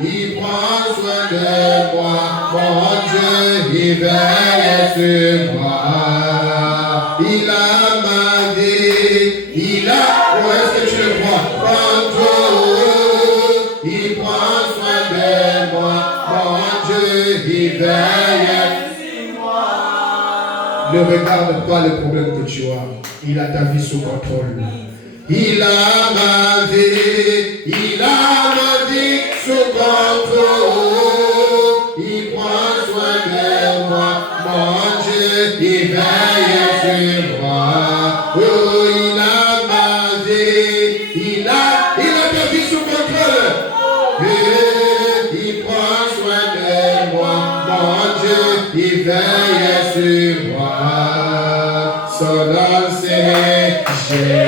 il prend soin de moi. Mon Dieu, il veille sur moi. Il a ma vie, il a. Où est-ce que tu le vois? Contrôle, il prend soin de moi. Mon Dieu, il veille sur moi. Ne regarde pas le problème que tu as. Il a ta vie sous contrôle. Il a ma vie, il a ma vie sous contrôle. Il prend soin de moi, mon Dieu, il veille sur moi. Oh, il a ma vie, il a ta vie sous contrôle. Et il prend soin de moi, mon Dieu, il veille sur moi. Son nom c'est Jésus.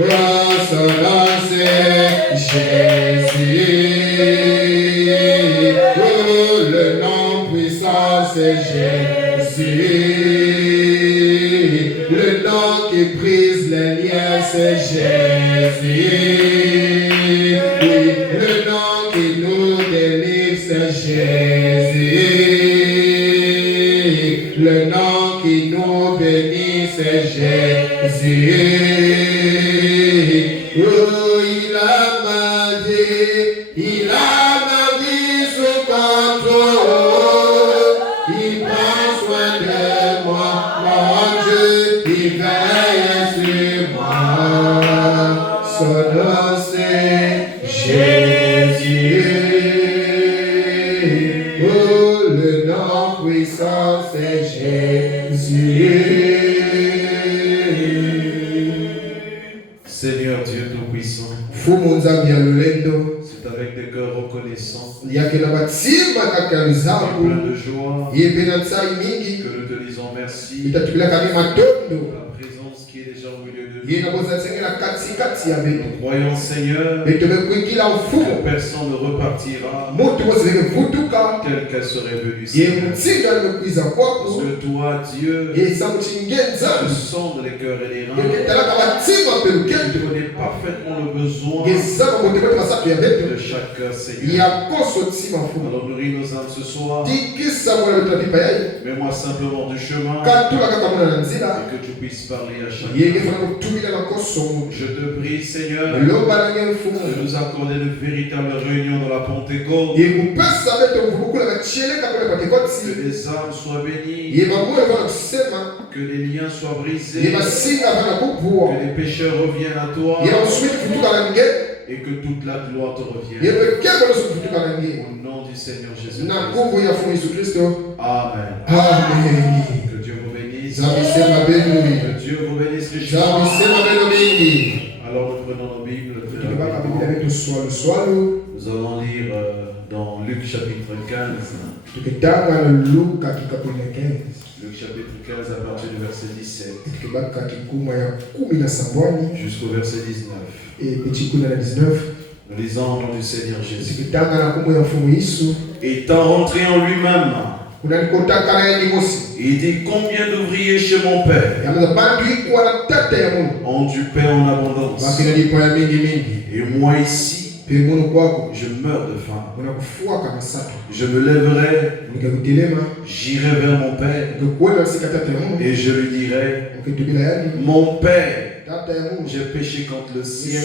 Oh, son nom c'est Jésus. Oh, le nom puissant c'est Jésus. Le nom qui brise les liens c'est Jésus. Oui, le nom qui nous délivre c'est Jésus. Le nom qui nous bénit c'est Jésus. Oh, il a ma vie sous contrôle. Il prend soin de moi, mon Dieu, il veille sur moi. Son nom c'est Jésus. Oh, le nom puissant c'est Jésus. Seigneur Dieu Tout-Puissant, C'est c'est avec des cœurs reconnaissants, plein de joie, que nous te disons merci pour la présence qui est déjà au milieu de nous. Nous croyons, Seigneur, que personne ne repartira telle qu'elle serait venue. Parce que toi, Dieu, tu sondes les cœurs et les reins. Tu connais parfaitement le besoin de chaque cœur, Seigneur. Alors nourris nos âmes ce soir. Mets-moi simplement du chemin et que tu puisses parler à chacun. Je te prie, Seigneur, de nous accorder une véritable réunion dans la Pentecôte. Que les âmes soient bénies, que les liens soient brisés, que les pécheurs reviennent à toi et que toute la gloire te revienne. Au nom du Seigneur Jésus-Christ. Amen. Que Dieu vous bénisse. Que Dieu vous bénisse richement. Alors nous prenons nos Bibles. Nous allons lire dans Luc chapitre 15. Luc chapitre 15 à partir du verset 17 jusqu'au verset 19. Nous lisons au nom du Seigneur Jésus. Étant rentré en lui-même, il dit: combien d'ouvriers chez mon père ont du pain en abondance, et moi ici je meurs de faim. Je me lèverai, j'irai vers mon père et je lui dirai: mon père, j'ai péché contre le ciel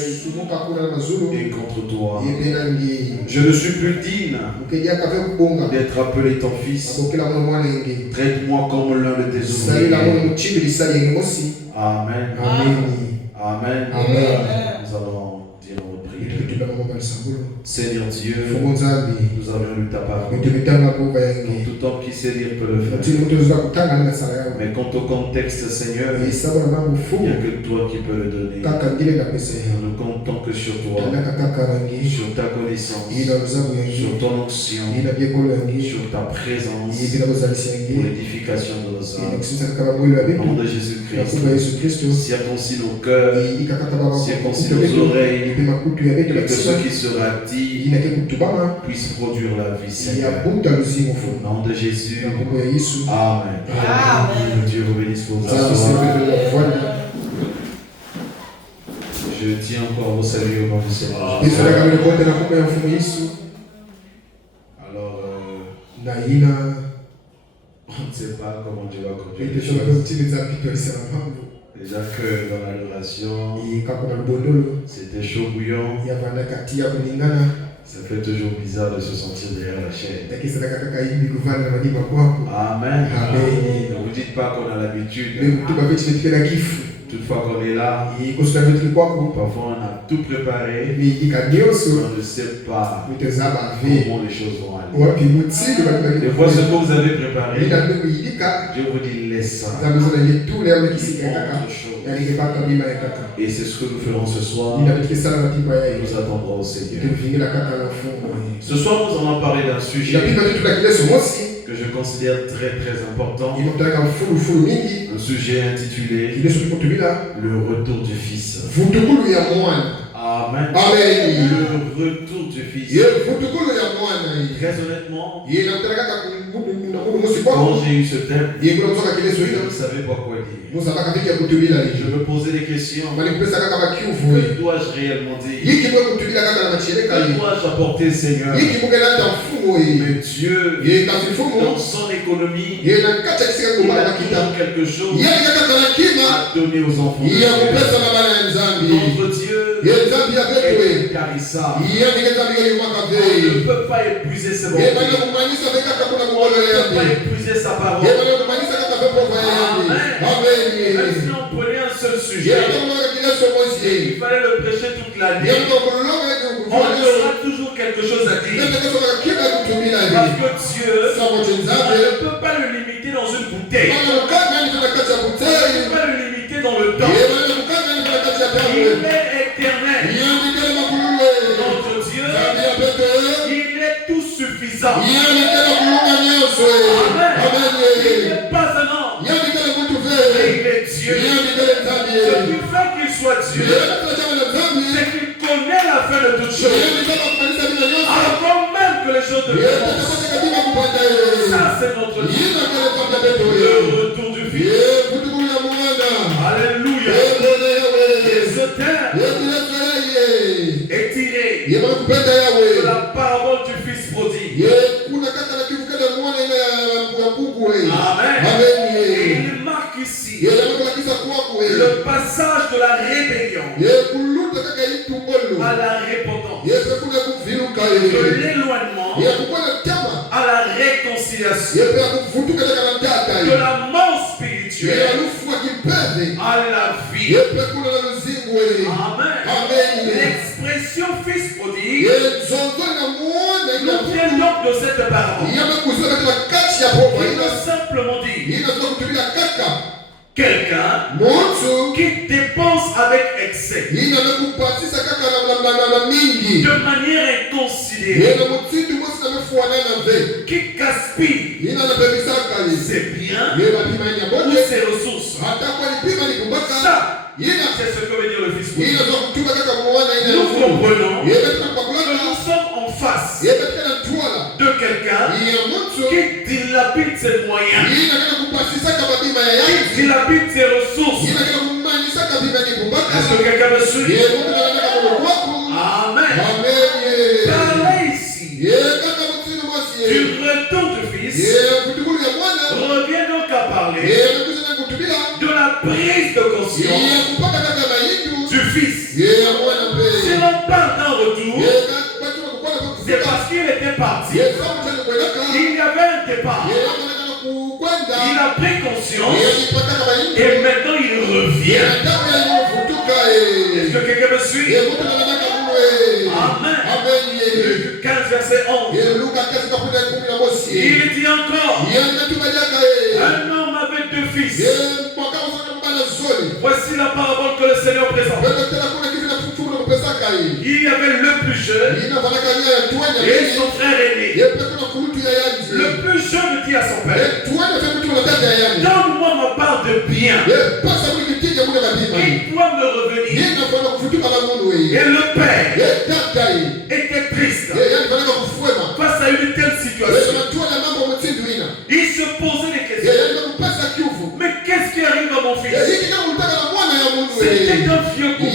et contre toi. Je ne suis plus digne d'être appelé ton fils. Traite-moi comme l'un de tes ouvriers. Amen. Amen. Nous allons dire notre prière. Seigneur Dieu, nous avons lu ta parole. Tout homme qui sait lire peut le faire. Mais quant au contexte, Seigneur, il n'y a que toi qui peux le donner. Nous ne comptons que sur toi, sur ta connaissance, sur ton onction, sur ta présence, pour l'édification de nos âmes. Au nom de Jésus-Christ, circoncis nos cœurs, circoncis nos oreilles, et que ce qui sera dit puisse produire la vie, Seigneur. Au nom de Jésus. Amen. Que Dieu vous bénisse pour vous asseoir. Je Je tiens encore vos saluts au nom du Seigneur. Alors, on ne sait pas comment Dieu va conduire les choses. Déjà que dans l'adoration, c'était chaud bouillant. Ça fait toujours bizarre de se sentir derrière la chaîne. Amen. Ne vous dites pas qu'on a l'habitude. Toutefois qu'on est là, parfois on a tout préparé, on ne sait pas comment les choses vont aller. Des fois, ce que vous avez préparé, Dieu vous dit laisse ça. Et c'est ce que nous ferons ce soir. Nous attendrons au Seigneur. Ce soir, nous allons parler d'un sujet que je considère très très important. Un sujet intitulé le retour du Fils. Amen. Le retour du Fils. Très honnêtement, quand j'ai eu ce thème, je ne savais pas quoi dire. Je me posais des questions. Que dois-je réellement dire? Que dois-je apporter, Seigneur? Mais Dieu, dans son économie, il a toujours quelque chose à donner aux enfants. Notre Dieu est carissable. On ne peut pas épuiser ses bontés. On ne peut pas épuiser sa parole. Amen. Même si on prenait un seul sujet, il fallait le prêcher toute l'année, on aura toujours quelque chose à dire. Parce que Dieu, on ne peut pas le limiter dans une bouteille. On ne peut pas le limiter dans le temps. Il est éternel. Notre Dieu, il est tout suffisant. Amen. Il n'est pas un homme. Il est Dieu. Ce qui fait qu'il soit Dieu, c'est qu'il connaît la fin de toutes choses. Avant même que les choses deviennent. Ça, c'est notre Dieu. Le retour du Fils. Alléluia. Et ce thème est tiré de la parabole du Fils prodigue. Amen. Et il marque ici le passage de la rébellion à la repentance, de l'éloignement à la réconciliation, de la mort spirituelle à la vie. Amen. L'expression Fils prodigue nous vient donc de cette parole. Il veut simplement dire quelqu'un qui dépense avec excès, de manière inconsidérée, qui gaspille ses biens ou ses ressources. Ça, c'est ce que veut dire le Fils prodigue. Nous comprenons que nous sommes en face de quelqu'un qui dilapide ses moyens, qui dilapide ses ressources. Est-ce que quelqu'un me suit? Amen. Parler ici du retour du Fils revient donc à parler de la prise de conscience du Fils. Si l'on parle d'un retour, c'est parce qu'il était parti. Il y avait un départ. Il a pris conscience et maintenant il revient. Est-ce que quelqu'un me suit? Amen. Luc 15, verset 11. Il dit encore, un homme avait deux fils. Voici la parabole que le Seigneur présente. Il y avait le plus jeune et son frère aîné. Le plus jeune dit à son père, donne-moi ma part de bien. Il doit me revenir. Et le père était triste face à une telle situation. Il se posait des questions. Mais qu'est-ce qui arrive à mon fils? C'était un vieux couple.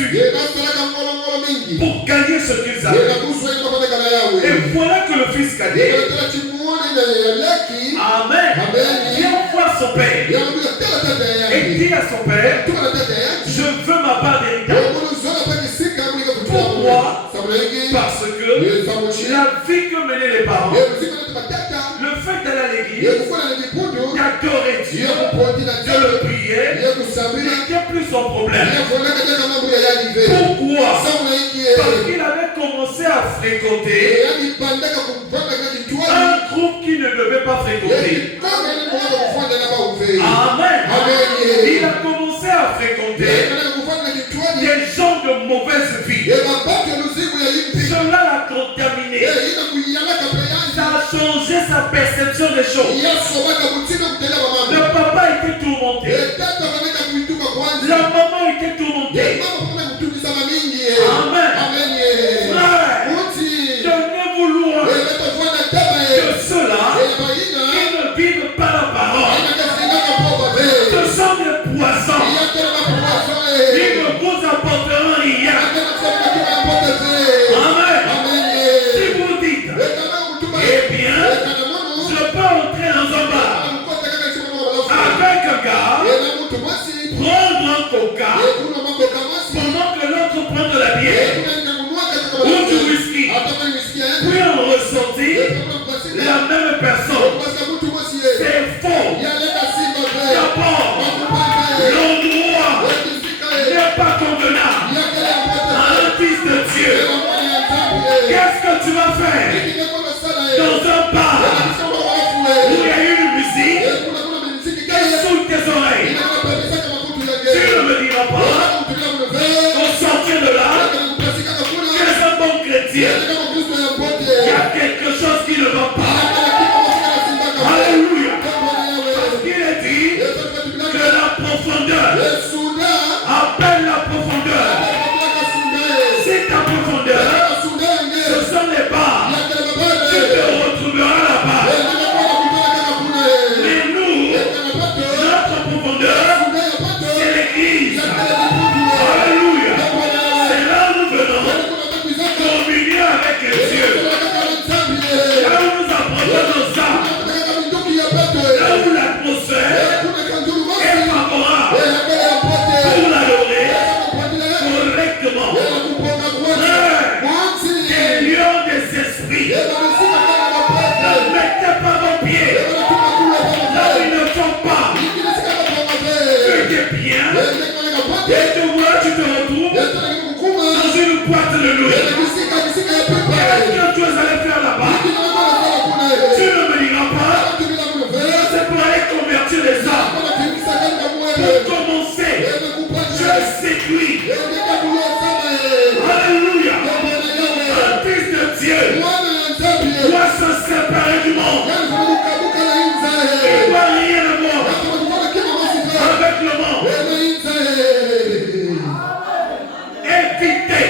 vertu pour gagner ce qu'ils avaient. Et voilà que le fils cadet, Amen, vient voir son père et dit à son père, je veux ma part d'héritage. Pourquoi? Parce que la vie que menaient les parents, le fait d'aller à l'église, d'adorer Dieu, de le prier, n'était plus son problème. Pourquoi? Parce qu'il avait commencé à fréquenter un groupe qui ne devait pas fréquenter. Amen. Il a commencé à fréquenter des gens de mauvaise vie. Cela l'a contaminé. Ça a changé sa perception des choses. Le papa était tourmenté. La maman était tourmentée. Amen. Frère, donnez-vous loin de ceux-là qui ne vivent pas la parole. Ce sont des poissons. Ils ne vous apporteront rien. Amen. Si vous dites, eh bien, je peux entrer dans un bar avec un gars, prendre un coca, pendant que l'autre prend de la bière ou du whisky, puis en ressortir la même personne. C'est faux. D'abord, l'endroit n'est pas convenable à un fils de Dieu. Qu'est-ce que tu vas faire dans un bar où il y a une musique qui souille tes oreilles? Tu ne me diras pas au sortir de là, tu es un bon chrétien. Il y a quelque chose qui ne va pas. Alléluia. Parce qu'il est dit que la profondeur appelle la profondeur. C'est ta profondeur, ce sont les bas. Tu te retrouveras là-bas. Mais nous, notre profondeur, c'est l'église. Alléluia. C'est là où nous venons communier avec Dieu. Là où nous apprenons nos âmes. Là où l'atmosphère est favorable pour l'adorer correctement. Des lions des esprits. Ne mettez pas vos pieds là où ils ne sont pas. Tu es bien. Et tu vois, tu te retrouves dans une boîte de nuit. Qu'est-ce que tu es allé faire là-bas? Tu ne me diras pas. C'est pour aller convertir les âmes. Pour commencer, je séduis. Alléluia. Un fils de Dieu doit se séparer du monde. Il ne doit rien avoir avec le monde. Évitez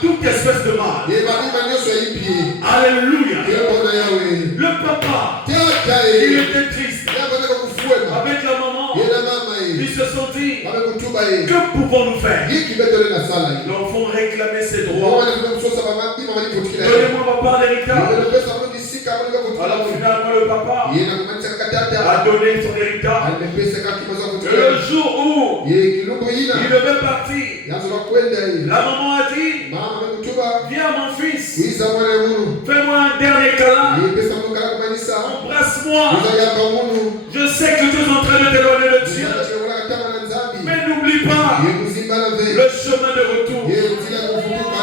toute espèce de mal. Alléluia. Le papa, il était triste. Avec la maman, ils se sont dit, que pouvons-nous faire? L'enfant réclamait ses droits. Donnez-moi ma part d'héritage. Alors finalement le papa a donné son héritage. Et le jour où il devait partir, la maman a dit, viens mon fils, fais-moi un dernier câlin, embrasse-moi. Je sais que tu es en train de t'éloigner de Dieu, mais n'oublie pas le chemin de retour.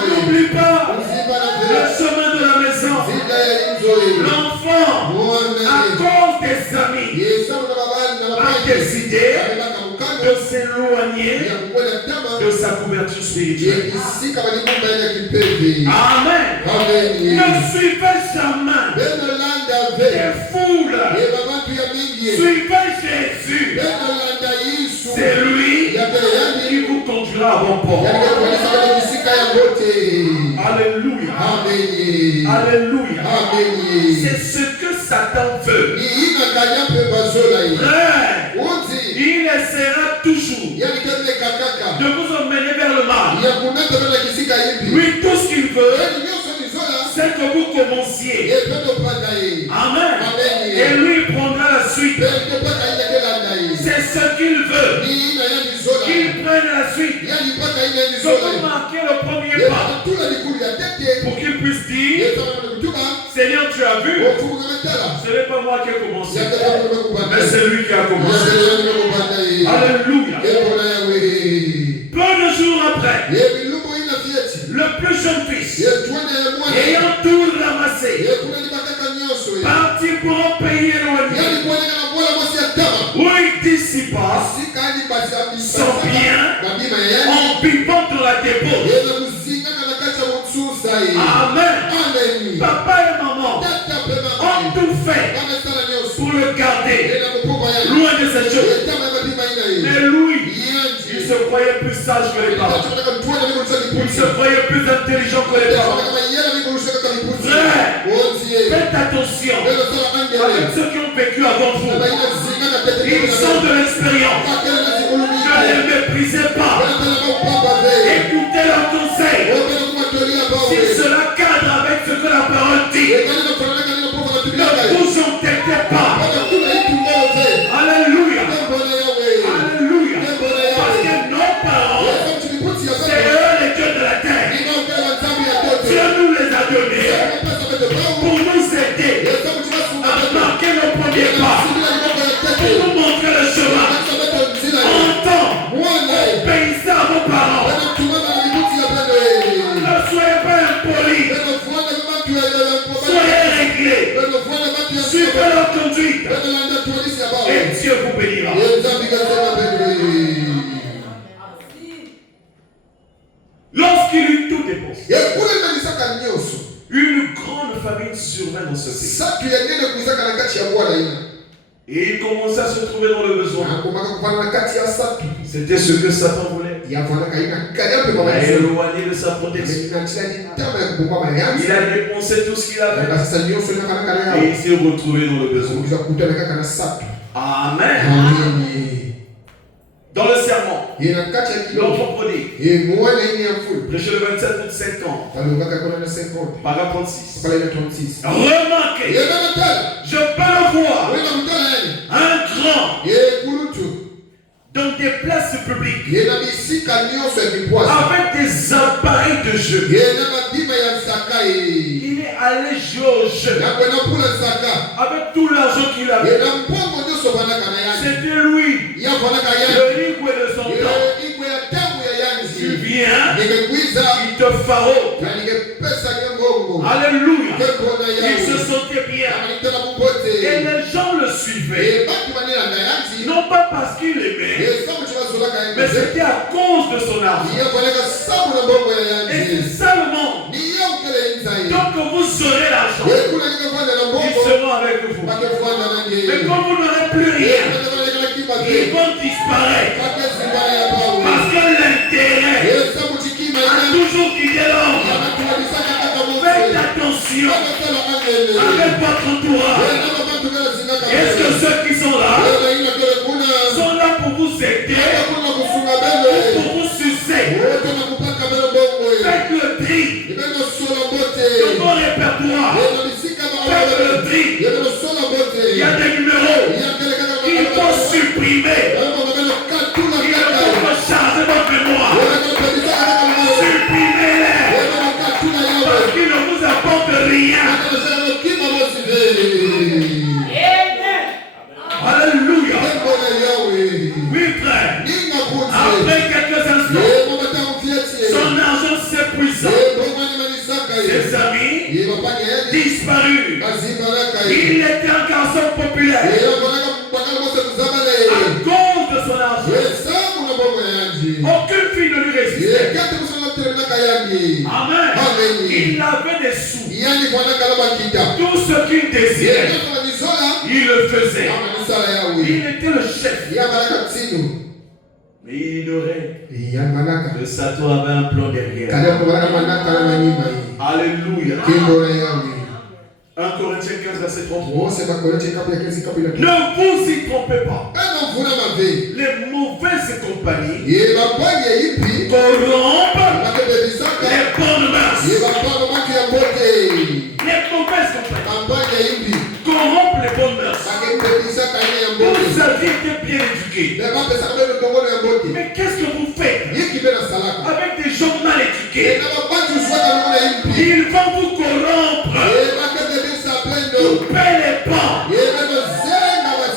N'oublie pas le chemin de la maison. L'enfant, à cause des amis, a décidé de s'éloigner de sa couverture spirituelle. Amen. Ne suivez jamais des foules. Suivez Jésus. C'est lui qui vous conduira à bon port. Alléluia. Alléluia. C'est ce que Satan veut. Frère, il essaiera toujours de vous emmener vers le que vous commenciez. Amen. Et lui prendra la suite. C'est ce qu'il veut. Qu'il prenne la suite. Que vous marquez le premier pas. Pour qu'il puisse dire, Seigneur, tu as vu, ce n'est pas moi qui ai commencé, mais c'est lui qui a commencé. Alléluia. Peu de jours après, le plus jeune fils, ayant tout ramassé, partit pour un pays éloigné, où il dissipa son bien en vivant dans la débauche. Amen. Papa et maman ont tout fait pour le garder loin de ces choses. Mais lui, il se croyait plus sage que les parents. Il se croyait plus intelligent que les parents. Frère, faites attention avec ceux qui ont vécu avant vous. Ils ont de l'expérience. Ne les méprisez pas. Écoutez leurs conseils. Si cela cadre avec ce que la parole dit, ne vous entêtez pas. Alléluia. Alléluia. Parce que nos parents, c'est eux les dieux de la terre. Dieu nous les a donnés pour nous aider à marquer le premier pas, pour nous montrer le chemin. Entends, obéissez à vos parents. Ne soyez pas impolis. Soyez réglés. Suivez leur conduite. Et Dieu vous bénira. Lorsqu'il eut tout dépensé, une grande famine survint dans ce pays. Et il commença à se trouver dans le besoin. C'était ce que Satan voulait. Il a éloigné de sa protection. Il a dépensé tout ce qu'il avait. Et il s'est retrouvé dans le besoin. Amen. Dans le sermon, l'enfant prodigue, prêché le 27 août 50, paragraphe 36. Remarquez, je peux le voir, un grand, dans des places publiques, avec des appareils de jeu. Il est allé jouer au jeu avec tout l'argent qu'il avait. C'était lui, le Igwe de son temps. Tu viens, il te pharaon. Alléluia. Il se sentait bien. Et les gens le suivaient. Non pas parce qu'il aimait, mais c'était à cause de son argent. Et c'est ça le monde. Donc vous aurez l'argent, ils seront avec vous. Mais quand vous n'aurez plus rien, ils vont disparaître. Parce que l'intérêt a toujours quitté l'homme. Faites attention avec votre entourage. Est-ce que ceux qui sont là pour vous aider ou pour vous sucer? Faites le tri de vos répertoires. Faites le tri. Il y a des numéros qu'il faut supprimer. Il faut recharger votre mémoire. Supprimez-les. Parce qu'ils ne vous apportent rien. Alléluia. Oui, frère. Après quelques instants, son argent s'épuisa. Ses amis disparus. Il était un garçon populaire. À cause de son argent, aucune fille ne lui résistait. Amen. Il avait des sous. Tout ce qu'il désirait, il le faisait. Il était le chef. Mais il ignorait que Satan avait un plan derrière. Alléluia. 1 Corinthiens 15, verset 33. Ne vous y trompez pas. Les mauvaises compagnies corrompent les bonnes mœurs. Mais qu'est-ce que vous faites avec des gens mal éduqués? Ils vont vous corrompre. Coupez les ponts.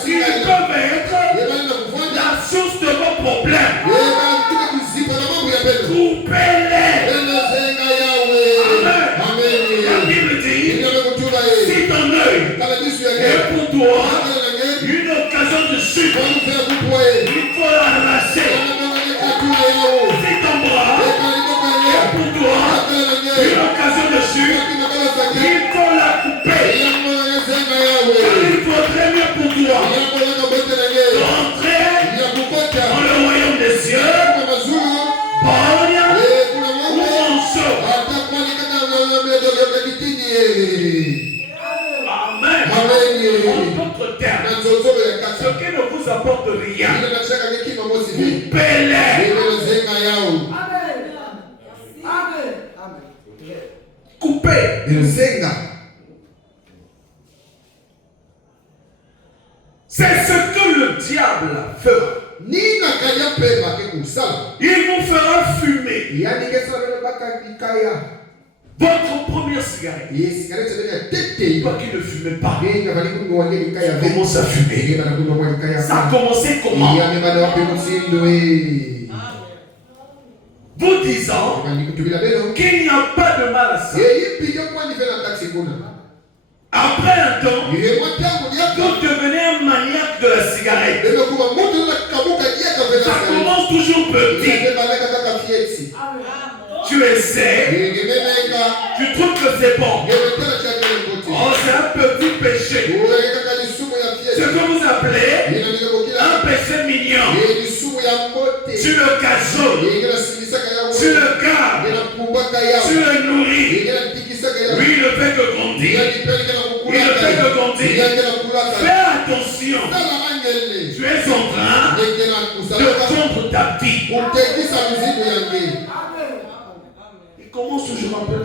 Ils peuvent être la source de vos problèmes. Coupez-les. Amen. La Bible dit, si ton œil est pour toi une occasion de chute, il faut l'arracher. Si ton bras est pour toi une occasion de chute, il faut la couper. Il faudrait mieux pour toi d'entrer dans le royaume des cieux, Polonia ou Monceau. Amen. En d'autres termes, ce qui ne vous apporte rien, coupez-les. Coupez. C'est ce que le diable fera. Il vous fera fumer votre première cigarette. Toi qui ne fumez pas, commence à fumer. Ça a commencé comment? Vous disant qu'il n'y a pas de mal à ça. Après un temps, vous devenez un maniaque de la cigarette. Ça commence toujours petit. Tu essaies, tu trouves que c'est bon. Oh, c'est un petit péché. Ce que vous appelez un péché mignon. Tu le cajoles, tu le gardes, tu le nourris. Lui, il ne fait que grandir. Il ne fait que grandir. Fais attention. Tu es en train de prendre ta vie. Il commence toujours un peu.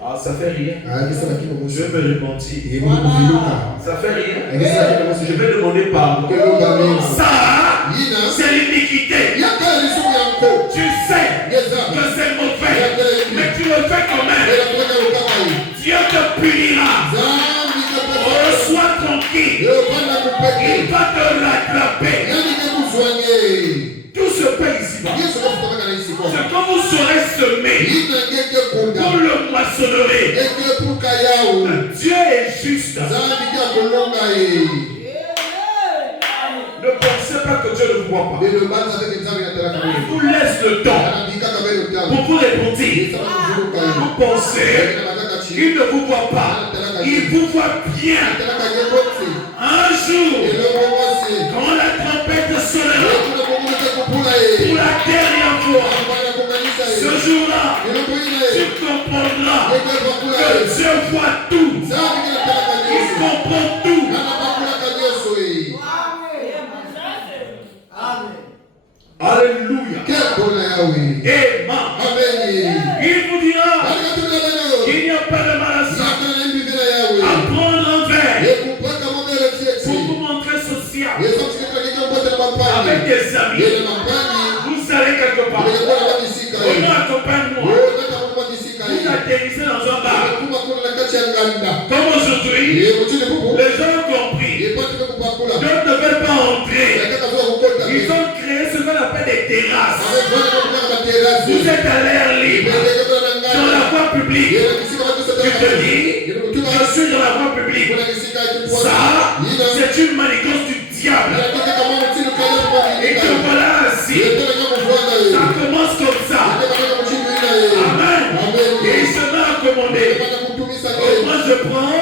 Ah, ça fait rien. Je vais me repentir. Ça fait rien. Je vais demander pardon. Ça, c'est l'iniquité. Tu sais que c'est mauvais, mais tu le fais quand même. Dieu te punira. Sois tranquille. Il va te rattraper. Tout se paie ici-bas. Ce que vous saurez semer, vous le moissonnerez. Dieu est juste. Ne pensez pas que Dieu ne vous voit pas. Il vous laisse le temps pour vous répondre. Vous pensez qu'il ne vous voit pas. Il vous voit bien. Un jour, quand la trompette sonnera pour la dernière fois, ce jour-là, tu comprendras que Dieu voit tout. Il comprend tout. Alléluia. Il vous dira qu'il n'y a pas de mal à ça. À prendre un verre pour vous montrer social. Avec des amis, vous allez quelque part. Comment accompagne-moi? Vous atterrissez dans un bar. Comme aujourd'hui, les gens ont compris. Dieu ne veut pas entrer. Ils ont créé ce qu'on appelle des terrasses. Vous êtes à l'air libre, dans la voie publique. Tu te dis, je suis dans la voie publique. Ça, c'est une manigance du diable. Et que voilà assis. Ça commence comme ça. Amen. Et il se met à commander. Moi je prends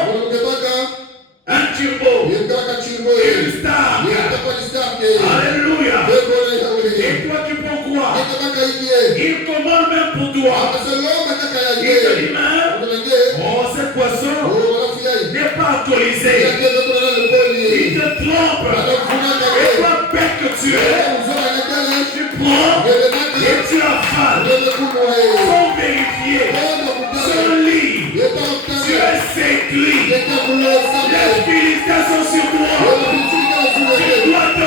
un turbo, une star. Alléluia. Et toi tu prends quoi? Il commande même pour toi. Il te dit même, oh cette poisson n'est pas autorisée. Il te trompe. Et toi bête que tu es, tu prends et tu avales sans vérifier, sans lire. Tu es séduit. Les Philistins sont sur toi. Tu dois te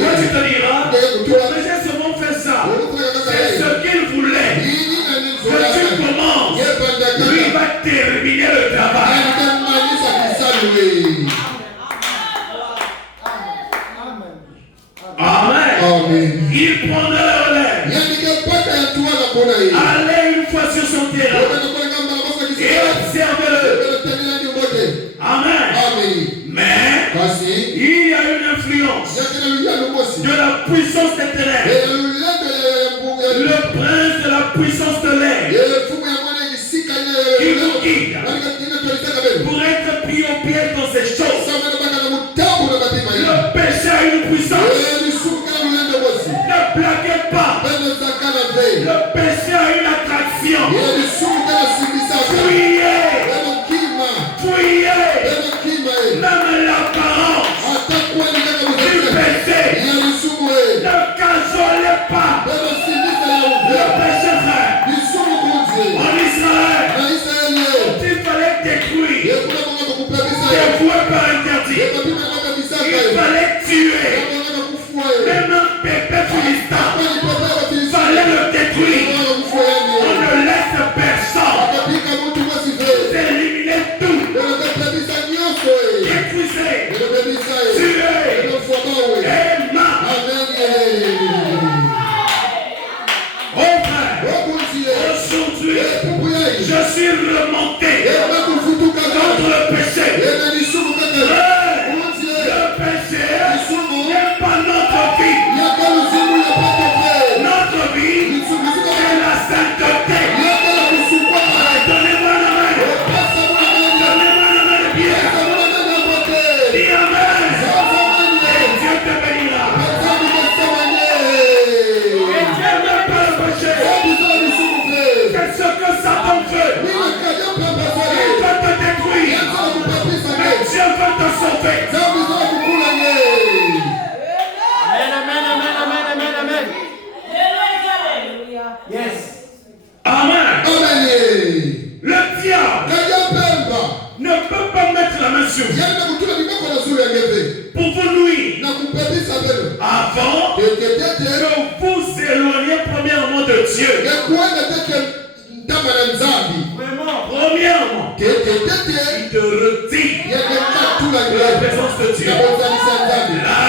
Quand tu te diras, mais j'ai seulement fait ça. C'est ce qu'il voulait. Quand tu commences, lui va terminer le travail. Amen. Il prendra le relais. Allez une fois sur son terrain et observez-le. Amen. Mais il y a une influence de la puissance des ténèbres. Le prince de la puissance de l'air qui vous guide pour être pris au piège dans ces choses. Le péché a une puissance. Ne blaguez pas. Le péché a une attraction. Fuyez. Fuyez. Même l'apparence du péché. Ne casolez pas. Le péché frère. En Israël, il fallait détruire, dévouer par interdit. Il fallait tuer. Même un bébé philistin, il fallait le détruire. On ne laisse personne. Vous éliminez tout. Détruisez. Tuez. Amen. Oh frère, aujourd'hui, je suis remonté contre le péché. Le péché n'est pas notre vie. Notre vie, c'est la sainteté. Donnez-moi la main. Donnez-moi la main de Pierre. Dis Amen. Et Dieu te bénira. Et Dieu n'aime pas le péché. C'est ce que Satan veut. Il veut te détruire. Mais Dieu veut te sauver. Yes. Amen. Le diable ne peut pas mettre la main sur vous pour vous nuire avant que vous éloigniez premièrement de Dieu. Premièrement, il te retire de la présence de Dieu. Là,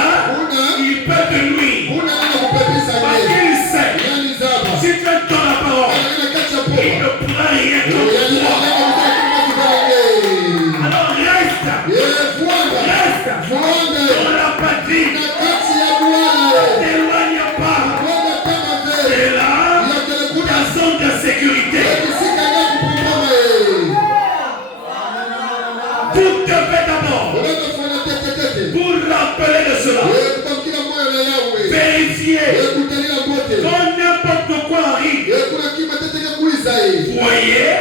il peut te nuire parce qu'il sait si tu es dans la parole, il ne pourra rien contre toi. Alors reste dans la patrie. Ne t'éloigne pas. C'est là ta zone de sécurité. Vous devez d'abord vous rappeler de cela. Vérifiez quand n'importe quoi arrive. Voyez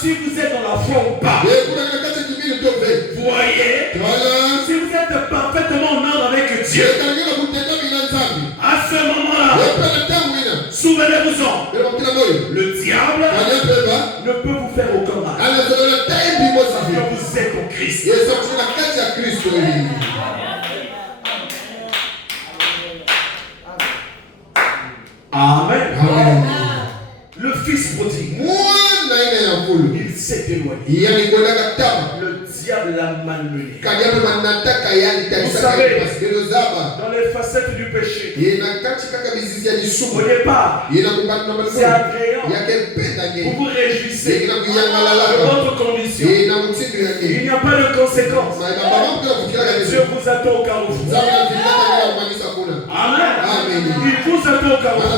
si vous êtes dans la foi ou pas. Voyez si vous êtes parfaitement en ordre avec Dieu. À ce moment-là, souvenez-vous-en, le diable ne peut vous faire aucun mal. Parce que vous êtes en Christ. Amen. Le fils prodigue, il s'est éloigné. Le diable l'a malmené. Vous savez, dans les facettes du péché, au départ, c'est agréant. Vous vous réjouissez de votre condition. Il n'y a pas de conséquences. Dieu vous attend au carrefour. Amen. Il vous attend au carrefour.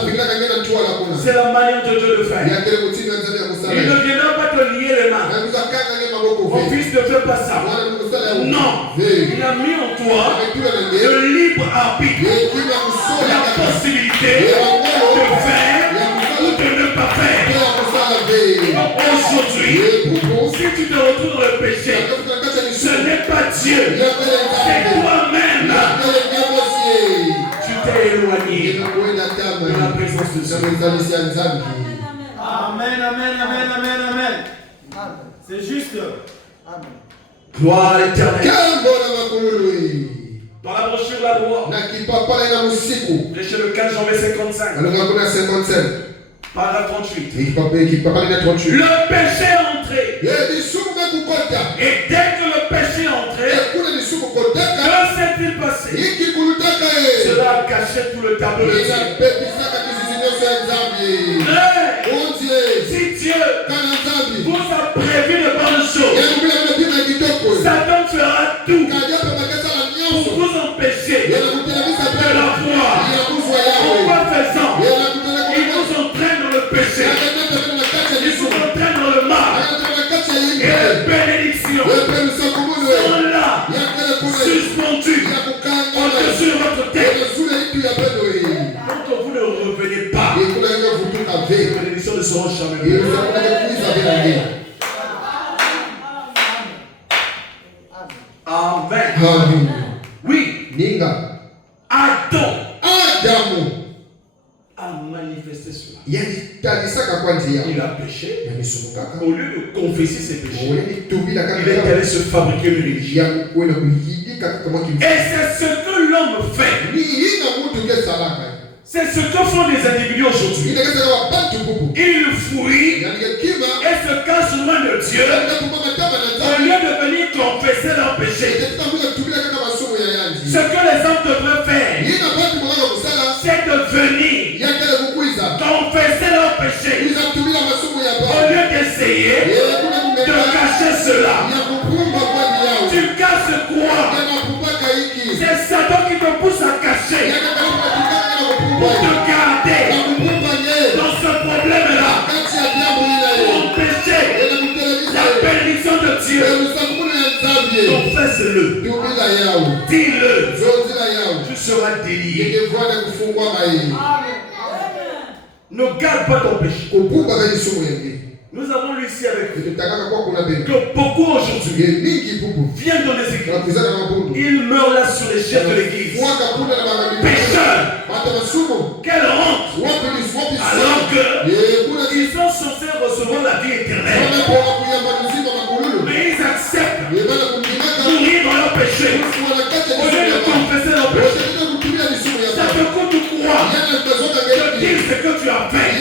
C'est la manière de Dieu de faire. Il ne viendra pas te lier les mains. Mon fils ne fait pas ça. Non. Il a mis en toi le libre arbitre. La possibilité de faire ou de ne pas faire. Aujourd'hui, si tu te retrouves dans le péché, ce n'est pas Dieu. C'est toi-même. Tu t'es éloigné de la présence de Dieu. Amen, amen, amen, amen, amen. C'est juste. Amen. Gloire à l'Éternel. Dans la brochure la loi. Prêché le 15 janvier 55. Paragraphe 38. Le péché est entré. Et dès que le péché est entré, que s'est-il passé? Cela a caché tout le tableau de Dieu. Si Dieu vous a prévu de bonnes choses, Satan fera tout pour vous empêcher de la voir. En quoi faisant, il vous entraîne dans le péché, il vous entraîne dans le mal, et les bénédictions sont là, suspendues au-dessus de votre tête. Donc vous ne revenez pas, les bénédictions ne seront jamais là. Amen. Oui. Adam a manifesté cela. Il a péché. Au lieu de confesser ses péchés, il est allé se fabriquer une religion. Et c'est ce que l'homme fait. C'est ce que font les individus aujourd'hui. Ils fuient et se cachent loin de Dieu au lieu de venir confesser leurs péchés. Ce que les hommes devraient faire, c'est de venir confesser leurs péchés au lieu d'essayer de cacher cela. Tu caches quoi? C'est Satan qui te pousse à cacher pour te garder dans ce problème-là, pour empêcher la bénédiction de Dieu. Confesse-le, dis-le, tu seras délié. Ne garde pas ton péché. Nous avons lu ici avec vous que beaucoup aujourd'hui viennent dans les églises. Ils meurent là sur les chefs de l'église. Pécheurs. Quelle honte. Alors qu'ils sont censés recevoir la vie éternelle. Mais ils acceptent de mourir dans leur péché. Au lieu de confesser leur péché. Ça te coûte quoi de dire ce que tu as fait?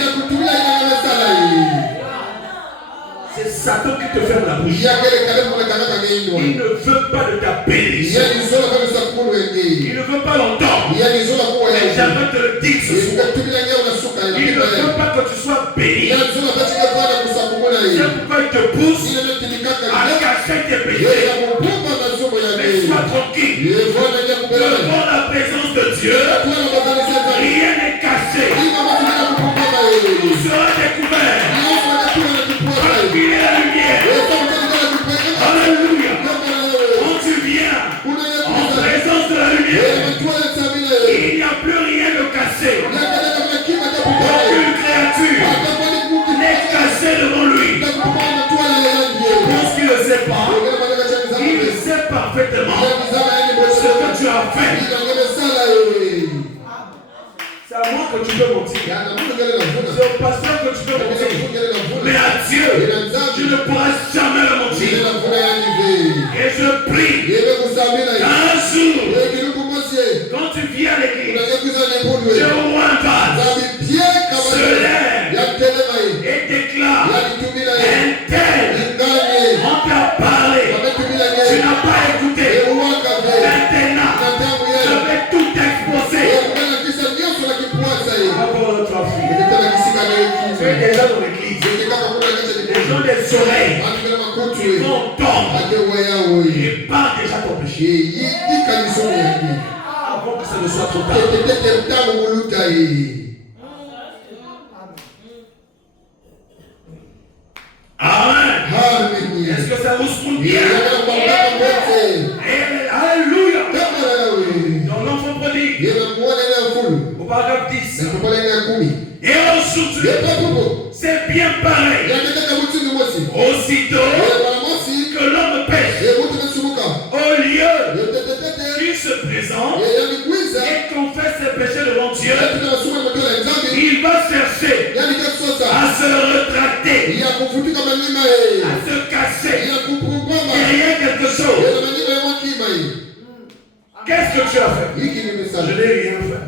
C'est Satan qui te ferme la bouche. Il ne veut pas de ta bénédiction. Il ne veut pas l'entendre. Mais jamais te le dire ce soir. Il ne veut pas que tu sois béni. C'est pourquoi il te pousse à cacher tes péchés. Mais sois tranquille. Devant la présence de Dieu, rien n'est caché. Tout sera découvert. Il est la lumière. Alléluia. Quand tu viens en présence de la lumière, il n'y a plus rien de caché. Aucune créature n'est cachée devant lui. Je pense qu'il ne sait pas. Il sait parfaitement ce que tu as fait. C'est à moi que tu peux mentir. C'est au pasteur que tu peux mentir. Mais à Dieu, tu ne pourras jamais le mentir. Et je prie qu'un jour, quand tu viens à l'église, je vois un vase se lève et déclare un tel, on t'a parlé, tu n'as pas écouté. Maintenant, je vais tout exposer. Tu es déjà dans l'église. Les gens des oreilles qui vont entendre et parlent déjà ton péché. Avant que ça ne soit trop tard. Amen. Est-ce que ça vous sonne bien? Alléluia. Dans l'enfant prodigue, au paragraphe 10. Et aujourd'hui, c'est bien pareil. Aussitôt que l'homme pêche, au lieu qu'il se présente et confesse ses péchés devant Dieu, il va chercher à se retracter, à se cacher derrière quelque chose. Qu'est-ce Qu'est-ce que tu as fait? Je n'ai rien fait.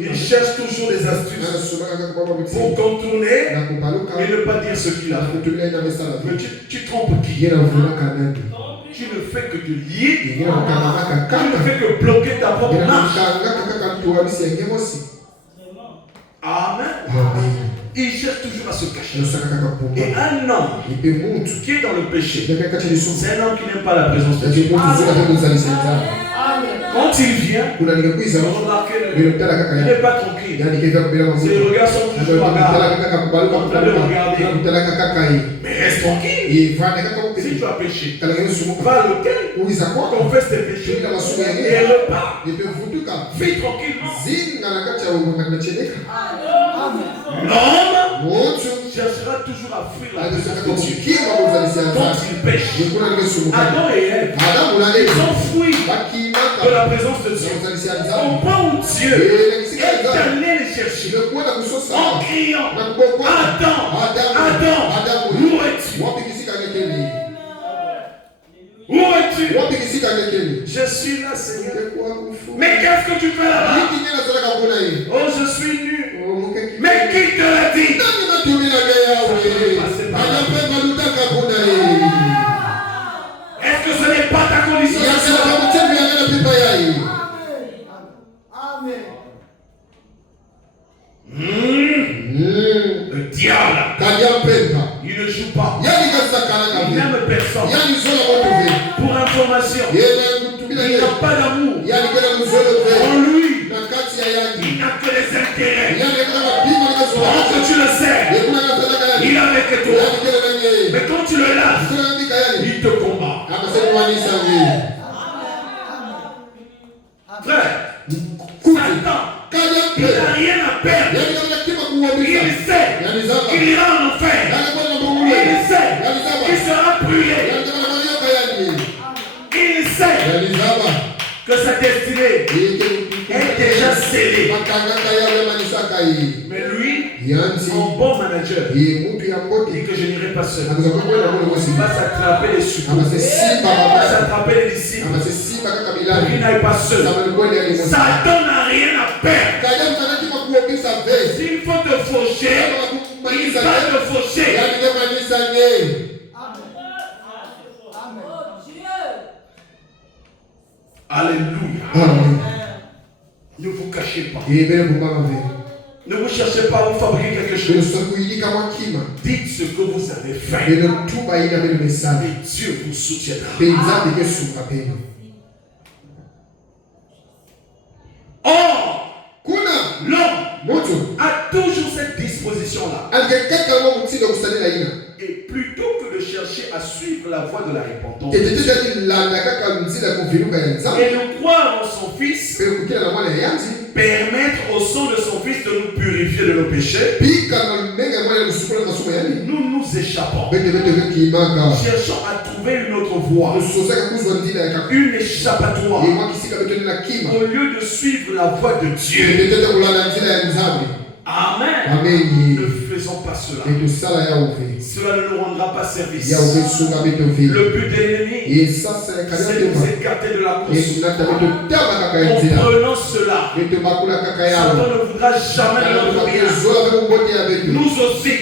Il cherche toujours des astuces pour contourner et ne pas dire ce qu'il a fait. Mais tu trompes qui? Tu ne fais que te lier. Tu ne fais que bloquer ta propre marche. Amen. Il cherche toujours à se cacher. Et un homme qui est dans le péché, c'est un homme qui n'aime pas la présence de Dieu. Quand il vient, vous remarquez, il n'est pas tranquille. Ses regards sont toujours en train de regarder. Mais reste tranquille. Si tu as péché, va à l'hôtel, confesse tes péchés et repars. Vis tranquillement. L'homme cherchera toujours à fuir la présence de Dieu. Quand il pêche, Adam et Ève, ils ont fui de la présence de Dieu. Au point où Dieu est allé les chercher en criant, Adam, où es-tu? Où es-tu? Je suis là, Seigneur. Mais qu'est-ce que tu fais là-bas? Oh, je suis nu. Mais qui te l'a dit? Est-ce que ce n'est pas ta condition? Le diable, il ne joue pas. Il n'aime personne. Pour information, il n'a pas d'amour. En lui, il n'a que des intérêts. Quand tu le sais, il est avec toi. Mais quand tu le lâches, il te combat. Frère, Satan, il n'a rien à perdre. Il sait qu'il ira en enfer. Il sait qu'il sera brûlé. Il sait que sa destinée est déjà scellée. Mais lui, en bon manager, dit que je n'irai pas seul. Il va s'attraper les secours. Il va s'attraper les disciples. Il n'aille pas seul. Satan n'a rien à perdre. S'il faut te faucher, il va te faucher. Alléluia. Ne vous cachez pas. Ne vous cherchez pas à vous fabriquer quelque chose. Dites ce que vous avez fait. Et Dieu vous soutiendra. Or, l'homme a toujours cette disposition-là. Et plutôt que de chercher à suivre la voie de la repentance et de croire en son Fils, permettre au sang de son Fils de nous purifier de nos péchés, nous nous échappons. Cherchons à trouver une autre voie, une échappatoire, au lieu de suivre la voie de Dieu. Amen. Ne faisons pas cela. Cela ne nous rendra pas service. Le but de l'ennemi, c'est de nous écarter de la course. Comprenons cela. Satan ne voudra jamais de notre bien. Nous aussi,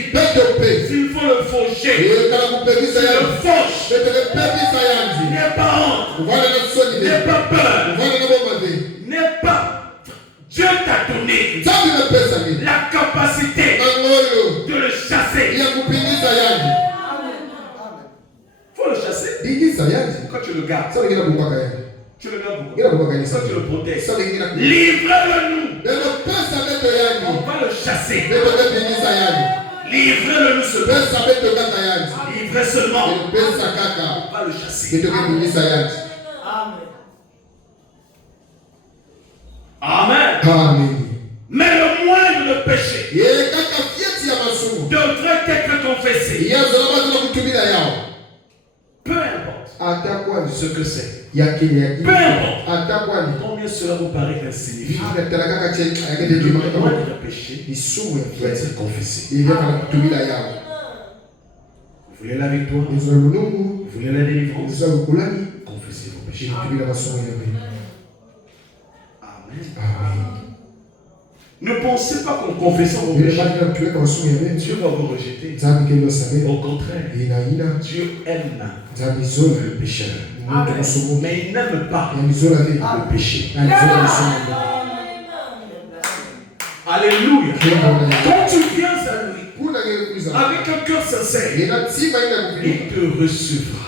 s'il faut le faucher, s'il le fauche, n'aie pas honte, n'aie pas peur, n'aie pas. Dieu t'a donné la capacité de le chasser. Il faut le chasser. Quand tu le gardes, tu le gardes pourquoi? Quand tu le protèges, livre-le nous. On va le chasser. Livrez-le nous seulement. Livrez seulement. On va le chasser. Amen. Amen. Mais le moindre péché devrait être confessé. Peu importe ce que c'est. Peu importe combien cela vous paraît insignifiant. Le moindre péché doit être confessé. Vous voulez la victoire? Vous voulez la délivrance? Confessez vos péchés. Amen. Ne pensez pas qu'en confessant vos péchés, Dieu va vous rejeter. Au contraire, Dieu aime le pécheur. Mais il n'aime pas le péché. Alléluia. Quand tu viens à lui, avec un cœur sincère, il te recevra.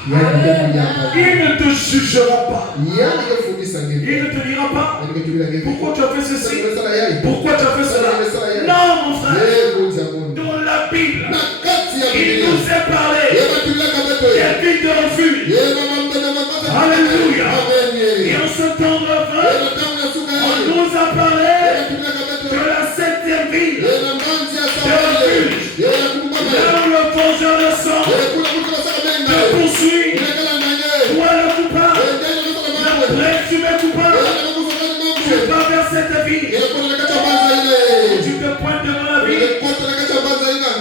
Il ne te jugera pas. Il ne te dira pas pourquoi tu as fait ceci, pourquoi tu as fait cela. Non, mon frère. Dans la Bible, il nous est parlé. Quelqu'un te refuse. Alléluia. Et en ce temps de fin, on nous a parlé de la septième ville, de refuge, là où le vengeur de sang te poursuit. Toi le coupable, le présumé coupable, tu vas vers cette ville. Tu te pointes devant la ville.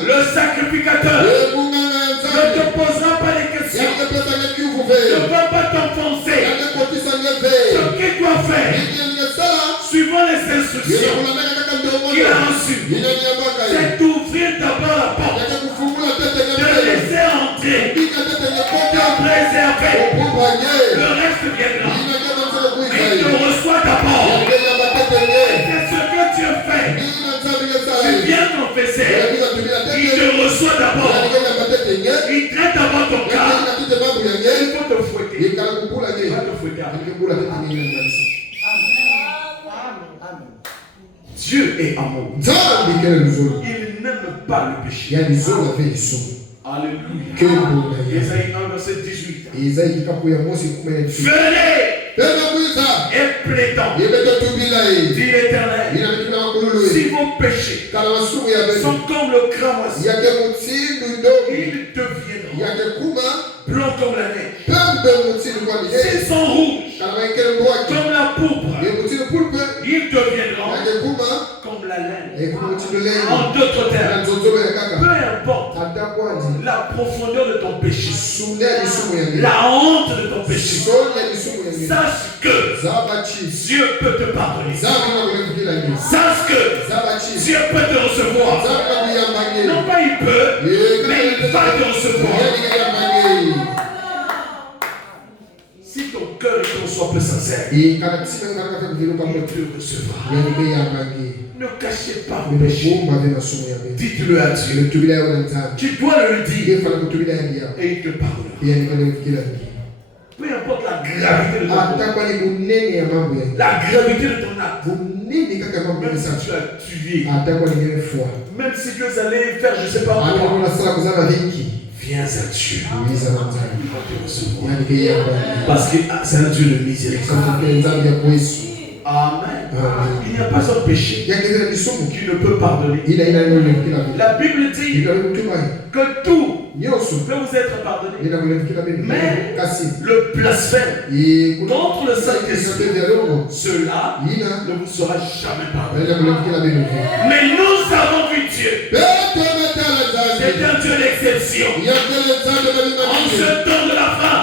Le sacrificateur ne te posera pas les questions. Ne va pas t'enfoncer. Ce qu'il doit faire, suivant les instructions qu'il a reçues, c'est d'ouvrir d'abord la porte, de laisser entrer, de préserver. Le reste viendra. Il te reçoit d'abord. C'est ce que Dieu fait. Tu viens confesser. Il te reçoit d'abord. Il traite d'abord ton cas. Il faut te fouetter. Il va te fouetter. Dieu est amour. Il n'aime pas le péché. Alléluia. Ésaïe 1, verset 18. Venez et plaidons, dit l'Éternel, si vos péchés sont comme le cramoisi, ils deviendront blancs comme la neige. S'ils sont rouges comme la pourpre, ils deviendront comme la laine. En d'autres termes, peu importe la profondeur de ton péché, la honte de ton péché, sache que Dieu peut te pardonner. Sache que Dieu peut te recevoir. Non pas il peut, mais il va te recevoir. Si ton cœur et ton soin peu sincère, il te recevra. Ne cachez pas vos péchés. Dites-le à Dieu. Tu dois le dire. Et il te pardonnera. Peu importe la gravité de ton acte. La gravité de ton acte. Même si tu as tué. Même si tu es allé faire je ne sais pas quoi. Viens à Dieu. Il va te recevoir. Parce que c'est un Dieu de miséricorde. Amen. Il n'y a pas un péché qui ne peut pardonner. La Bible dit que tout peut vous être pardonné. Mais le blasphème contre le Saint-Esprit, cela ne vous sera jamais pardonné. Mais nous avons vu Dieu. C'est un Dieu d'exception. En ce temps de la fin,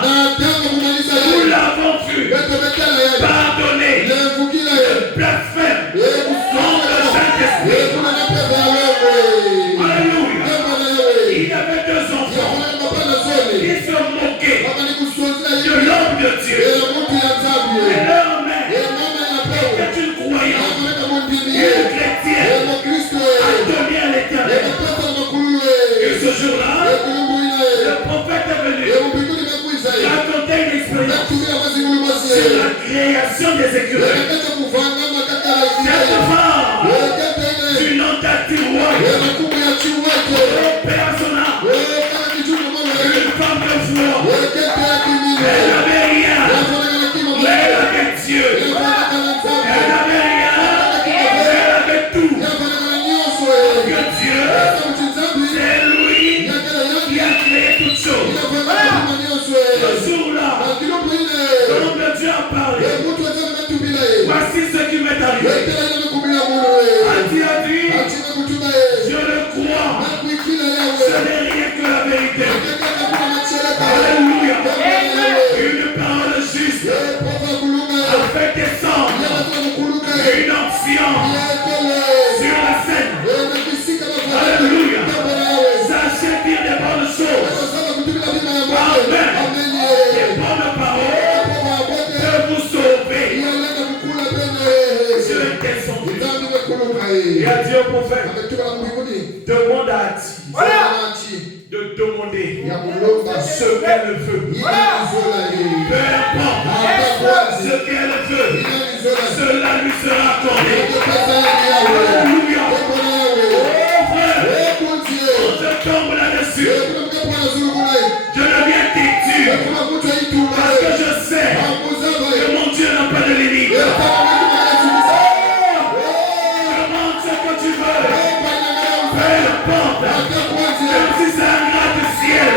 nous l'avons vu pardonner le blasphème contre le Saint-Esprit. Alléluia. Il y avait deux enfants qui se moquaient de l'homme de Dieu. Et leur mère était une croyante, une chrétienne, a donné à l'Éternel. Et ce jour-là, le prophète est venu raconter une expérience sur la création des écureuils. Cette femme, du nom d'Atirouaï, opère son âme. Une femme de foi. Elle n'avait rien, mais elle avait Dieu. Elle n'avait rien, mais elle avait tout. Que Dieu, c'est lui qui a créé toutes choses. Ce jour-là, l'homme de Dieu a parlé. Peu importe ce qu'elle veut, cela lui sera accordé. Alléluia. Oh frère, on se tombe là-dessus. Je deviens têtu parce que je sais que mon Dieu n'a pas de limite. Demande ce que tu veux. Peu importe. Même si c'est un gratte-ciel,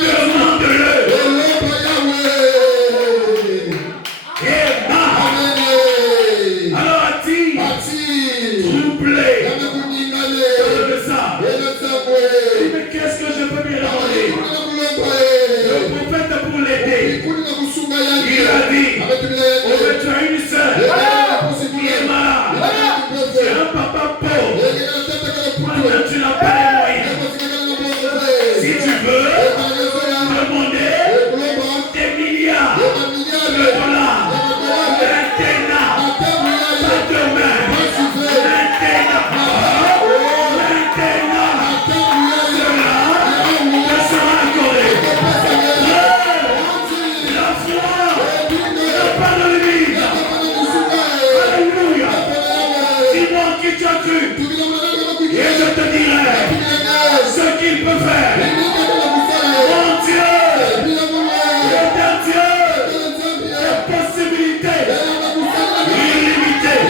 demande-le. Alors Ati, troublé de ça. Mais qu'est-ce que je peux lui demander? Le prophète pour l'aider, il a dit, oh mais tu as une sœur qui est malade, tu as un papa pauvre, maintenant tu n'as pas les moyens. Si tu veux demander des milliards de dollars, maintenant, pas demain, maintenant, cela te sera accordé. La foi n'a pas de limite. Alléluia. Dis-moi qui tu as cru et je te dirai ce qu'il peut faire. Mon Dieu, l'éternel Dieu, les possibilités illimitées,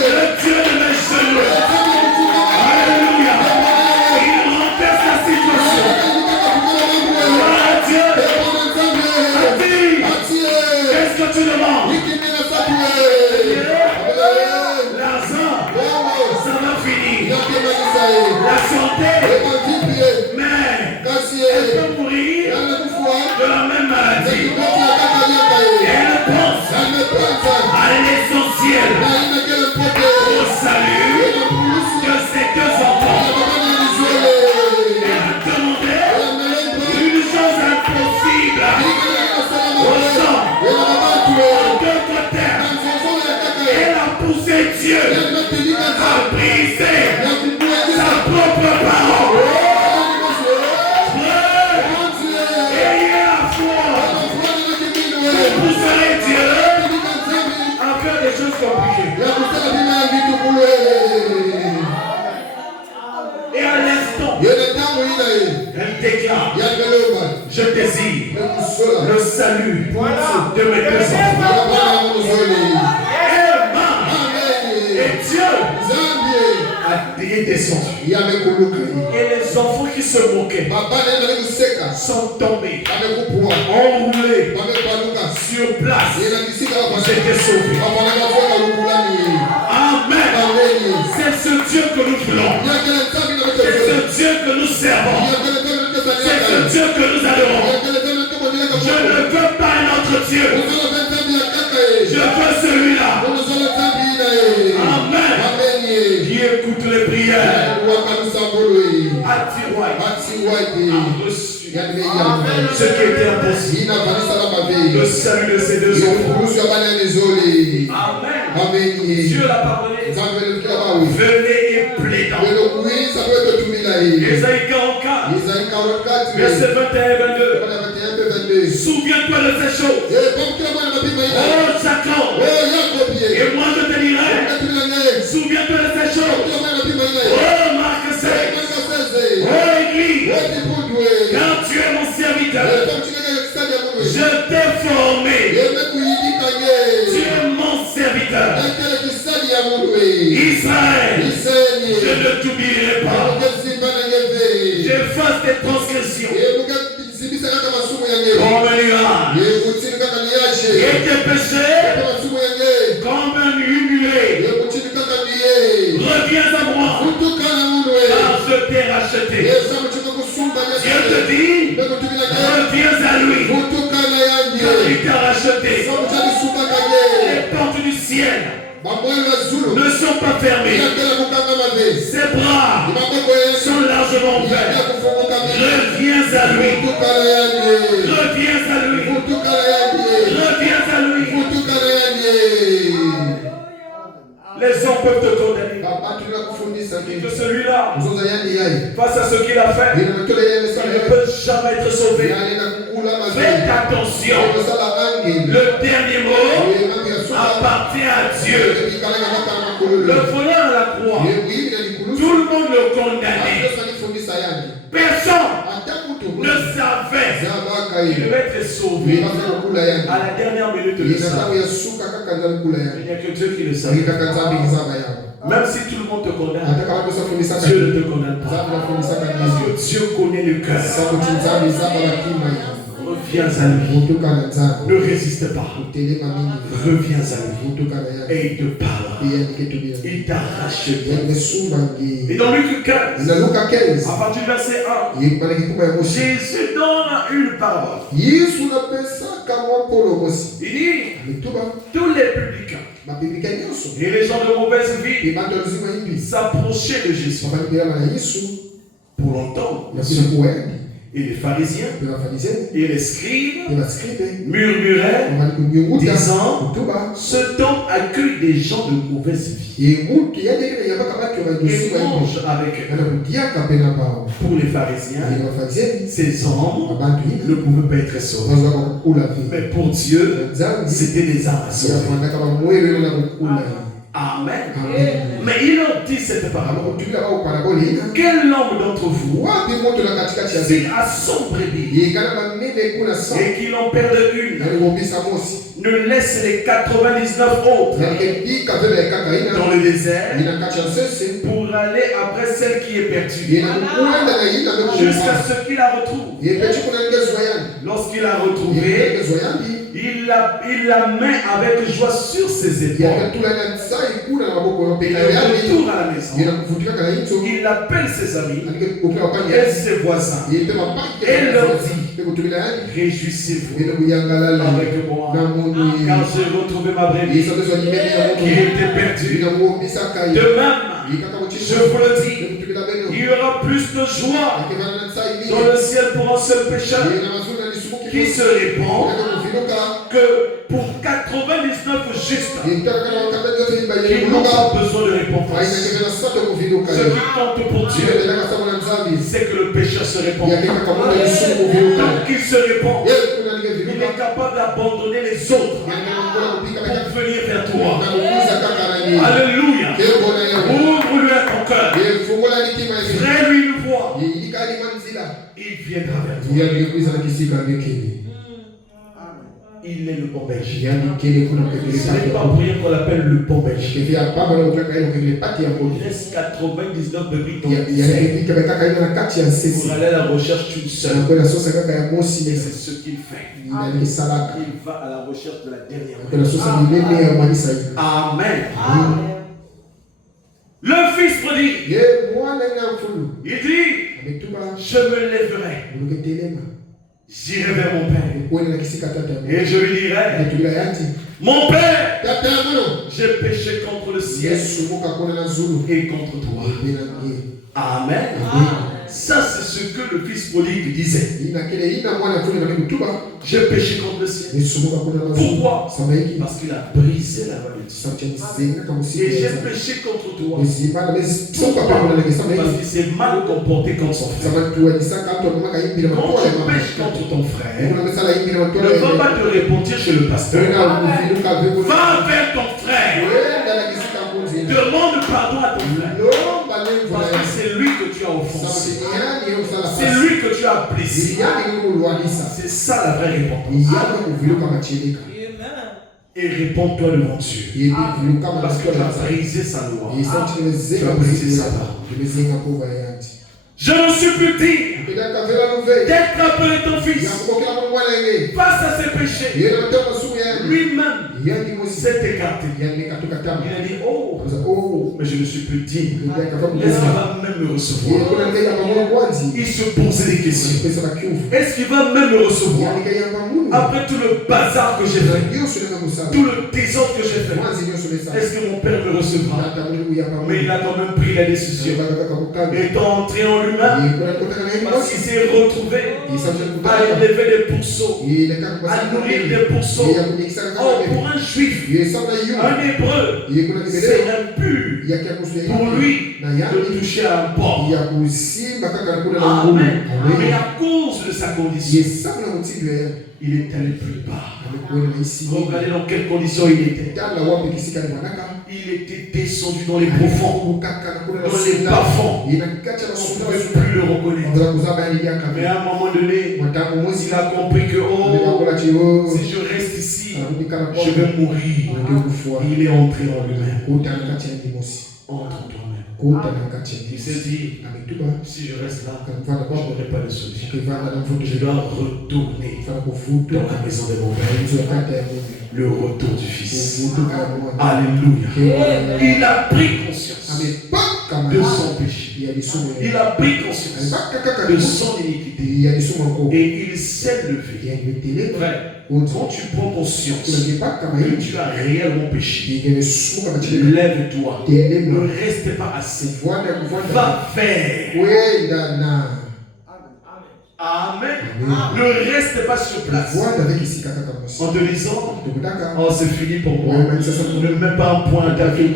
le Dieu de mes genoux. Alléluia. Il renverse la situation. Voilà Dieu. Ati, qu'est-ce que tu demandes? L'argent, ça va finir. La santé, mais elle peut mourir de la même maladie. Elle pense à l'essentiel, au salut de ses deux enfants. Elle a demandé une chose impossible aux hommes, en d'autres termes. Elle a poussé Dieu à briser sa propre parole. Frère, ayez la foi. Vous pousserez Dieu à faire des choses compliquées. Et à l'instant, elle déclare, je désire le salut de mes deux enfants. Et Dieu a payé des enfants. Et les enfants qui se moquaient sont tombés, enroulés sur place. Ils étaient sauvés. Amen. C'est ce Dieu que nous voulons. C'est ce Dieu que nous servons. C'est ce Dieu que nous adorons. Je ne veux pas un autre Dieu. Je veux celui-là. Amen. Qui écoute les prières. Ati a reçu ce qui était impossible. Le salut de ses deux enfants. Amen. Dieu l'a pardonné. Venez et plaidant. Ésaïe 44, verset 21 et 22. Souviens-toi de ces choses. Oh Jacob, et moi je te dirai, souviens-toi de ces choses. Oh Marc 16, oh Église, car tu es mon serviteur. Je t'ai formé. Tu es mon serviteur. Israël, je ne t'oublierai pas. J'efface tes transgressions comme un nuage et tes péchés comme un nuée. Reviens à moi, car je t'ai racheté. Dieu te dit, reviens à lui, car il t'a racheté. Les portes du ciel ne sont pas fermées. Ses bras sont largement ouverts. Reviens à lui. Reviens à lui. Reviens à lui. Les hommes peuvent te condamner. Que celui-là, face à ce qu'il a fait, il ne peut jamais être sauvé. Faites attention. Le dernier mot appartient à Dieu. Le voleur à la croix, tout le monde le condamnait. Personne ne savait qu'il devait être sauvé à la dernière minute de ça. Il n'y a que Dieu qui le savait. Même si tout le monde te condamne, Dieu ne te condamne pas. Parce que Dieu connaît le cœur. Reviens à lui. Ne résiste pas. Reviens à lui. Et il te parle. Il t'arrache. Et dans Luc 15, à partir du verset 1, Jésus donne une parole. Il dit, tous les publicains et les gens de mauvaise vie s'approchaient de Jésus pour l'entendre. Et les pharisiens et les scribes murmuraient, disant, cet homme accueille des gens de mauvaise vie et mange avec eux. Pour les pharisiens, ces hommes ne pouvaient pas être sauvés. Mais pour Dieu, c'était des âmes à sauver. Amen. Mais il leur dit cette parole. Quel homme d'entre vous, s'il a son brebis et qu'il en perde une, ne laisse les 99 autres dans le désert pour aller après celle qui est perdue jusqu'à ce qu'il la retrouve. Lorsqu'il l'a retrouvée, il la met avec joie sur ses épaules. Il retourne à la maison. Il appelle ses amis et ses voisins. Et leur dit, réjouissez-vous avec moi, car j'ai retrouvé ma brebis qui était perdue. De même, je vous le dis, il y aura plus de joie dans le ciel pour un seul pécheur qui se répand que pour 99 justes qui n'ont pas besoin de repentance. Ce qui compte pour Dieu, c'est que le pécheur se répand. Tant qu'il se répand, il est capable d'abandonner les autres pour venir vers toi. Alléluia. Ouvre-lui à ton cœur. Crée-lui une voie. Il viendra vers toi. Il est le bon berger. Ce n'est pas pour rien qu'on l'appelle le bon berger. Il reste 99 brebis dans le désert pour aller à la recherche d'une seule. Et c'est ce qu'il fait. Il va à la recherche de la dernière. Amen. Le fils prodigue, il dit, je me lèverai, j'irai vers mon père et je lui dirai, mon père, j'ai péché contre le ciel et contre toi. Amen. Ça, c'est ce que le fils prodigue disait. J'ai péché contre le ciel. Pourquoi? Parce qu'il a brisé la loi de Dieu. Et j'ai péché contre toi. Pourquoi? Parce qu'il s'est mal comporté contre son frère. Quand tu pêches contre ton frère, ne va pas te repentir chez le pasteur. Va vers ton frère. Demande pardon à ton frère. Parce que c'est lui que tu as offensé. C'est lui que tu as blessé. C'est ça la vraie repentance. Et réponds-toi devant Dieu. Parce que tu as brisé sa loi. Tu as brisé sa loi. Je ne suis plus digne d'être appelé ton fils. Face à ses péchés, lui-même s'est écarté. Il a dit, oh, mais je ne suis plus digne. Est-ce qu'il va même me recevoir? Il se posait des questions. Est-ce qu'il va même me recevoir? Après tout le bazar que j'ai fait, tout le désordre que j'ai fait, est-ce que mon père me recevra? Mais il a quand même pris la décision. Étant entré en lui-même, parce qu'il s'est retrouvé à élever des pourceaux, à nourrir des pourceaux. Oh, pour un juif, un hébreu, c'est impur pour lui de toucher à un porc. Amen. Mais à cause de sa condition, il est allé plus bas. Regardez dans quelles conditions il était. Il était descendu dans les profonds, dans les bas-fonds. On ne pouvait plus le reconnaître. Mais à un moment donné, il a compris que si je reste ici, je vais mourir. Il est entré en lui-même. Entre en toi-même. Il s'est dit, si je reste là, je n'aurai pas de solution. Je dois retourner dans la maison de mon père. Le retour du Fils. Alléluia. Il a pris conscience de son péché. Il a pris conscience de son iniquité. Et il s'est levé. Frère, quand tu prends conscience que tu as réellement péché, lève-toi. Ne reste pas assis. Va faire. Amen. Ne reste pas sur place. En te disant, oh c'est fini pour moi. Ne mets pas un point à ta vie.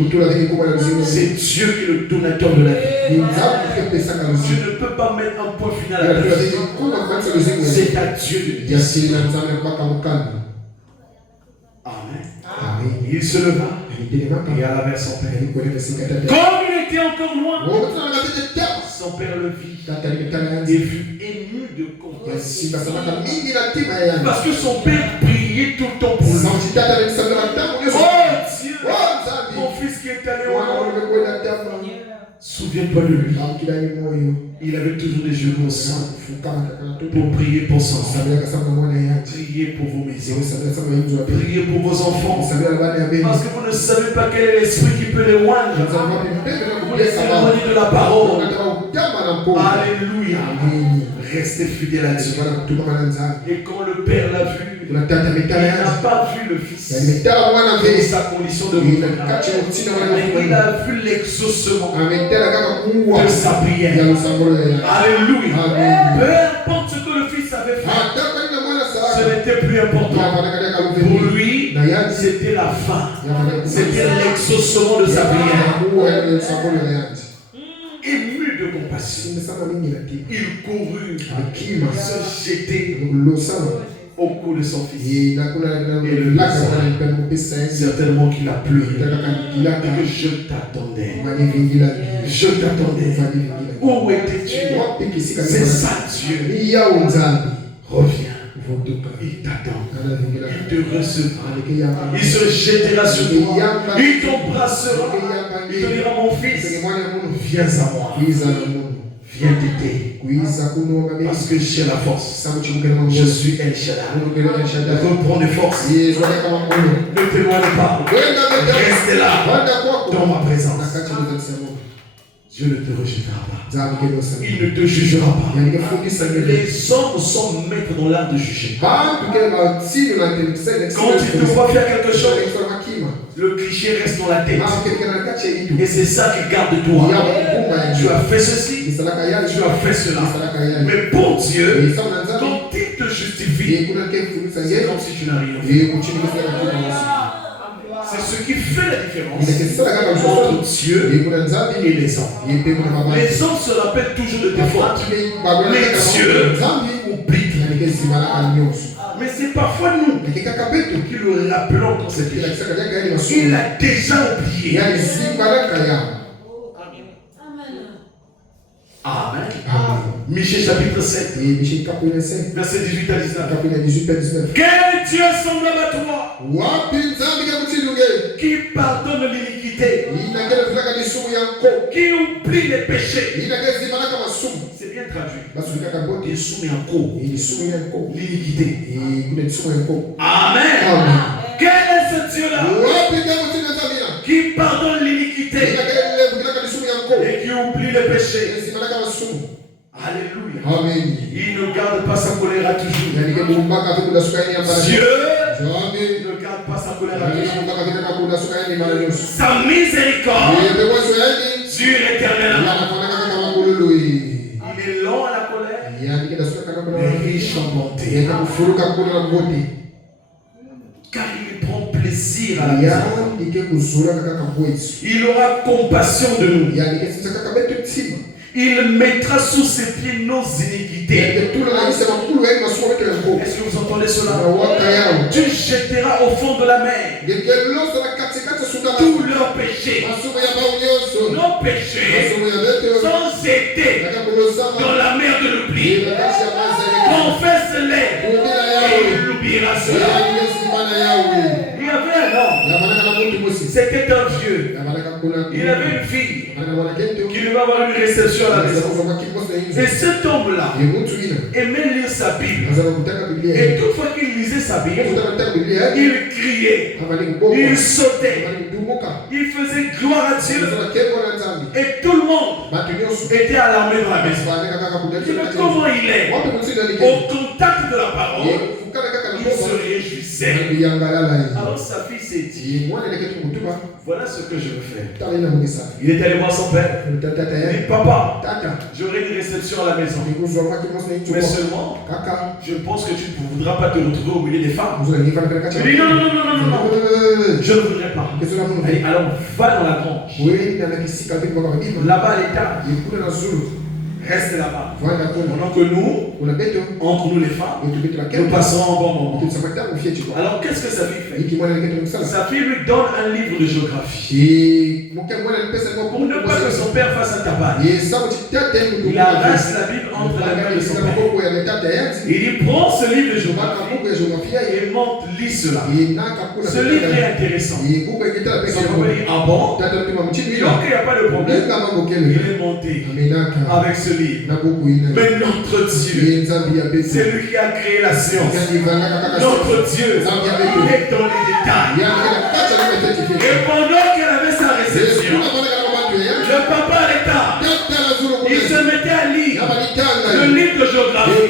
C'est Dieu qui est le donateur de la vie. Tu ne peux pas mettre un point final à ta vie. C'est à Dieu de dire. Amen. Il se leva et alla vers son père. Comme il était encore loin, son père le vit et fut ému de compassion. Parce que son père priait tout le temps pour lui. Oh Dieu, mon fils qui est allé au monde, souviens-toi de lui. Il avait toujours les genoux au sang pour prier pour son enfant. Priez pour vos maisons. Priez pour vos enfants. Parce que vous ne savez pas quel est l'esprit qui peut les oindre. Vous les éloignez de la parole. Alléluia. Restez fidèles à Dieu. Et quand le Père l'a vu, il n'a pas vu le Fils dans sa condition de mourir. Mais il a vu l'exaucement de sa prière. Alléluia. Peu importe ce que le Fils avait fait, ce n'était plus important. Pour lui, c'était la fin. C'était l'exaucement de sa prière. Ému de compassion, il courut se jeter au cou de son fils. Et le certainement qu'il a pleuré. Et que je t'attendais. Je t'attendais. Où étais-tu? C'est ça Dieu. Reviens. Il t'attend. Il te recevra. Il se jettera sur toi. Il t'embrassera. Il te dira, mon fils, viens à moi. Viens t'aider. Parce que j'ai la force. Je suis El Shaddai. Reprends des forces. Ne t'éloigne pas. Reste là. Dans ma présence. Dieu ne te rejettera pas. Il ne te jugera pas. Les hommes sont maîtres dans l'art de juger. Quand ils te voient faire quelque chose, le cliché reste dans la tête. Et c'est ça qui garde toi. Tu as fait ceci, tu as fait cela. Mais pour Dieu, quand il te justifie, c'est comme si tu n'as rien fait. C'est ce qui fait la différence entre Dieu et les hommes. Les hommes se rappellent toujours de tes fautes. Mais Dieu oublie. Mais c'est parfois nous qui le rappelons dans cette vie. Il a déjà oublié. Amen. Michée chapitre 7, verset 18 à 19. Quel Dieu semblable à toi qui pardonne l'iniquité, qui oublie les péchés. C'est bien traduit. L'iniquité. Amen. Quel est ce Dieu-là qui pardonne l'iniquité et qui oublie les péchés? Alléluia. Amen. Il ne garde pas sa colère à toujours. Dieu ne garde pas sa colère à toujours. Sa miséricorde dure éternellement. Il est lent à la colère, mais riche en bonté. Car il prend plaisir à la maison. Il aura compassion de nous. Il mettra sous ses pieds nos iniquités. Est-ce que vous entendez cela? Tu jetteras au fond de la mer tous leurs péchés. Nos péchés sont jetés dans la mer de l'oubli. Confesse-les et il oubliera cela. Il y avait un homme, c'était un vieux. Il avait une fille qui devait avoir une réception à la maison. Et cet homme-là aimait lire sa Bible. Et toute fois qu'il lisait sa Bible, il criait, il sautait, il faisait gloire à Dieu. Et tout le monde était alarmé dans la maison. Mais comment il est au contact de la parole, il se réjouissait. Alors sa fille s'est dit, voilà ce que je veux faire. Il est allé voir son père. Il dit, papa, j'aurai une réception à la maison. Mais seulement, je pense que tu ne voudras pas te retrouver au milieu des femmes. Il dit, non, je ne voudrais pas. Allez, alors va dans la grange. Là-bas à l'étage. Reste là-bas. Pendant que nous, entre nous les femmes, nous passerons un bon moment. Alors qu'est-ce que sa fille fait? Sa fille lui donne un livre de géographie. Pour ne pas que son père fasse un tabac. Il arrache la Bible entre les mains de son père. Il prend ce livre de géographie et monte, lit cela. Ce livre est intéressant. Son papa dit, ah bon? Donc il n'y a pas de problème. Il est monté avec ce livre. Mais notre Dieu, c'est lui qui a créé la science. Notre Dieu est dans les détails. Et pendant qu'elle avait sa réception, le papa à l'état, il se mettait à lire le livre de géographie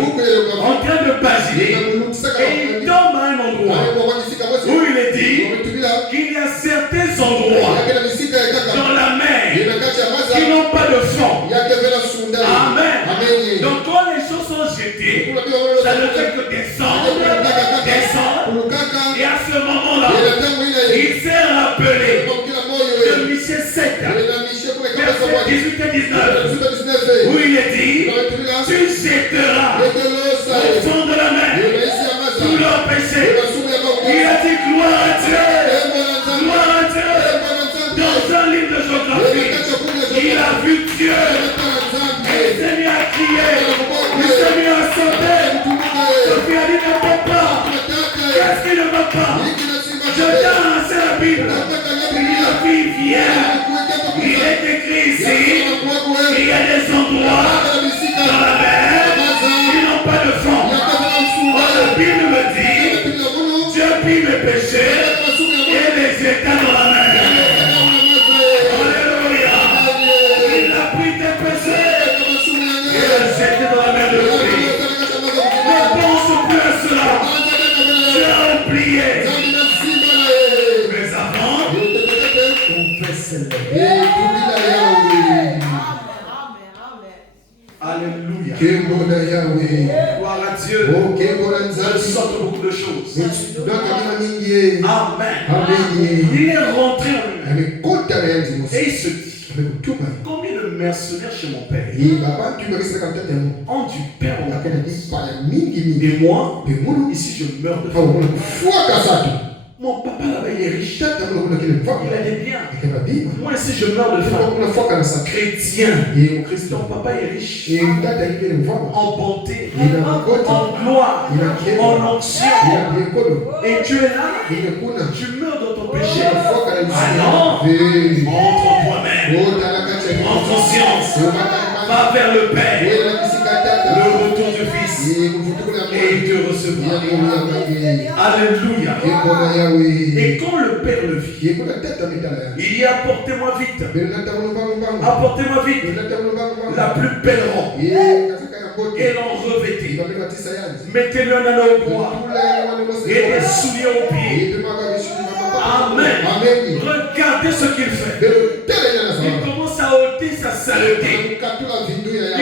en train de passer. Et il tombe à un endroit où il est dit qu'il y a certains endroits dans la mer qui n'ont pas de fond. Amen. Donc quand les choses sont jetées, ça ne fait que descendre. Et à ce moment-là, il s'est rappelé de Michée 7, verset 18 et 19, où il est dit, tu jetteras au fond de la mer tous leurs péchés. Il a dit gloire à Dieu. Gloire à Dieu. Dans un livre de géographie, il a vu Dieu. Il s'est mis à crier. Il s'est mis à sauter. Sophie a dit ne va pas. Qu'est-ce qui ne va pas? Je t'ai lancé la Bible. La fille vient. Il est écrit ici. Il y a des endroits dans la mer qui n'ont pas de fond. La Bible me dit, Dieu prie mes péchés et les jeta dans la mer. Alléluia. Il a pris tes péchés et les jeta dans la mer de l'esprit. Ne pense plus à cela. Tu as oublié. Mais avant, confesse-le. Alléluia. Gloire à Dieu. Ça sort beaucoup de choses. Amen. Il est rentré en lui-même. Et il se dit, combien de mercenaires chez mon père ont du pain en abondance. Et moi, ici je meurs de faim. Mon papa là-bas il est riche. Il a des biens. Moi ici je meurs de faim. Chrétien. Ton papa est riche. En bonté. En gloire. En onction. Et tu es là. Tu meurs dans ton péché. Ah non. Entre en toi-même. En conscience. Va vers le Père. Le retour du Fils. Et il te recevra. Alléluia. Et quand le Père le vit, il dit apportez-moi vite. Apportez-moi vite la plus belle robe. Et l'en revêtez. Mettez-le un anneau au bois. Et des souliers aux pieds. Amen. Regardez ce qu'il fait. Il commence à ôter sa saleté. Il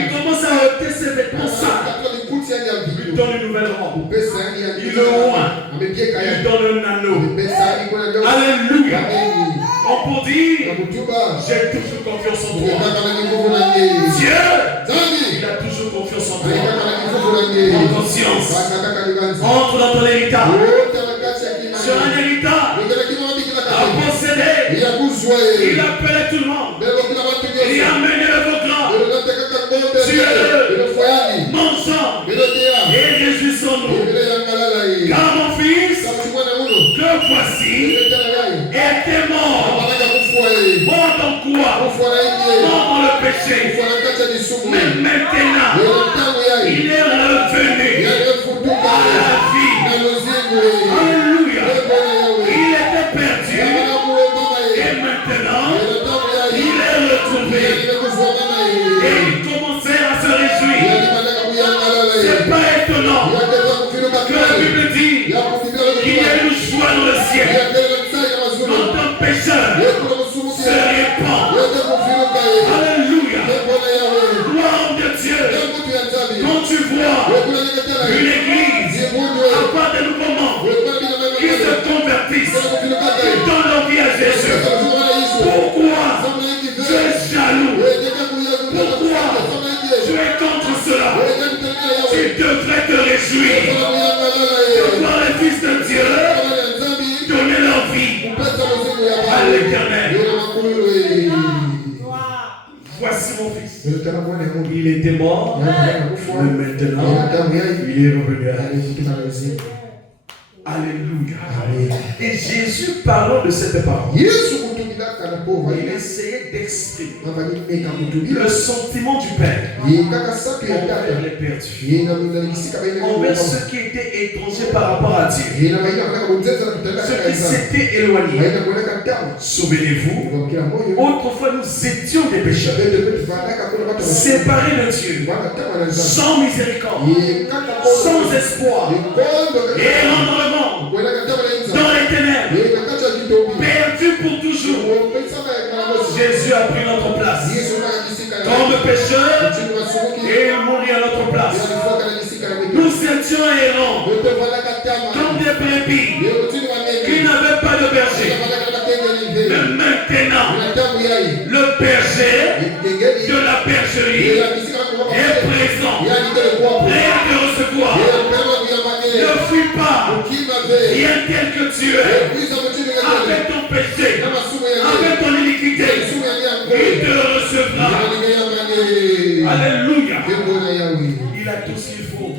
commence à ôter ses vêtements sales. Il lui donne une nouvelle robe. Il le oint. Il donne un anneau. Alléluia. On peut dire, j'ai toujours confiance en toi. Dieu, il a toujours confiance en toi. En conscience. Entre dans ton héritage. Sur un héritage. À posséder. Il appelait tout le monde. Il a mené le vauclan. Dieu, mon sang. Et réjouissons-nous. Car mon fils, que voici, était mort. Mort dans quoi? Mort dans le péché. Mais maintenant, il est revenu à la vie. Alléluia. Il était perdu. Et maintenant, il est retrouvé. Et il commençait à se réjouir. C'est pas étonnant que la Bible dit qu'il y a une joie dans le ciel. Quand un pécheur se répand. Alléluia. Gloire de Dieu. Quand tu vois une église à part des nouveaux membres qui se convertissent, qui donnent leur vie à Jésus, pourquoi tu es jaloux? Pourquoi tu es contre cela? Tu devrais te réjouir de voir les fils de Dieu donner leur vie à l'Éternel. Voici mon fils. Il était mort, mais maintenant il est revenu à la vie. Alléluia. Et Jésus, parlant de cette parole, il essayait d'exprimer le sentiment du Père envers les perdus, envers ceux qui étaient étrangers par rapport à Dieu, ceux qui s'étaient éloignés. Souvenez-vous, autrefois nous étions des pécheurs, séparés de Dieu, sans miséricorde, sans espoir, errant dans le monde, dans les ténèbres, perdus pour toujours. Jésus a pris notre place comme pécheur et il mourit à notre place. Nous étions errants comme des brebis qui n'avaient pas de berger. Mais maintenant, le berger de la bergerie est présent, prêt à te recevoir. Ne fuis pas, rien tel que tu es, avec ton péché, avec ton iniquité, il te recevra. Alléluia. Il a tout ce qu'il faut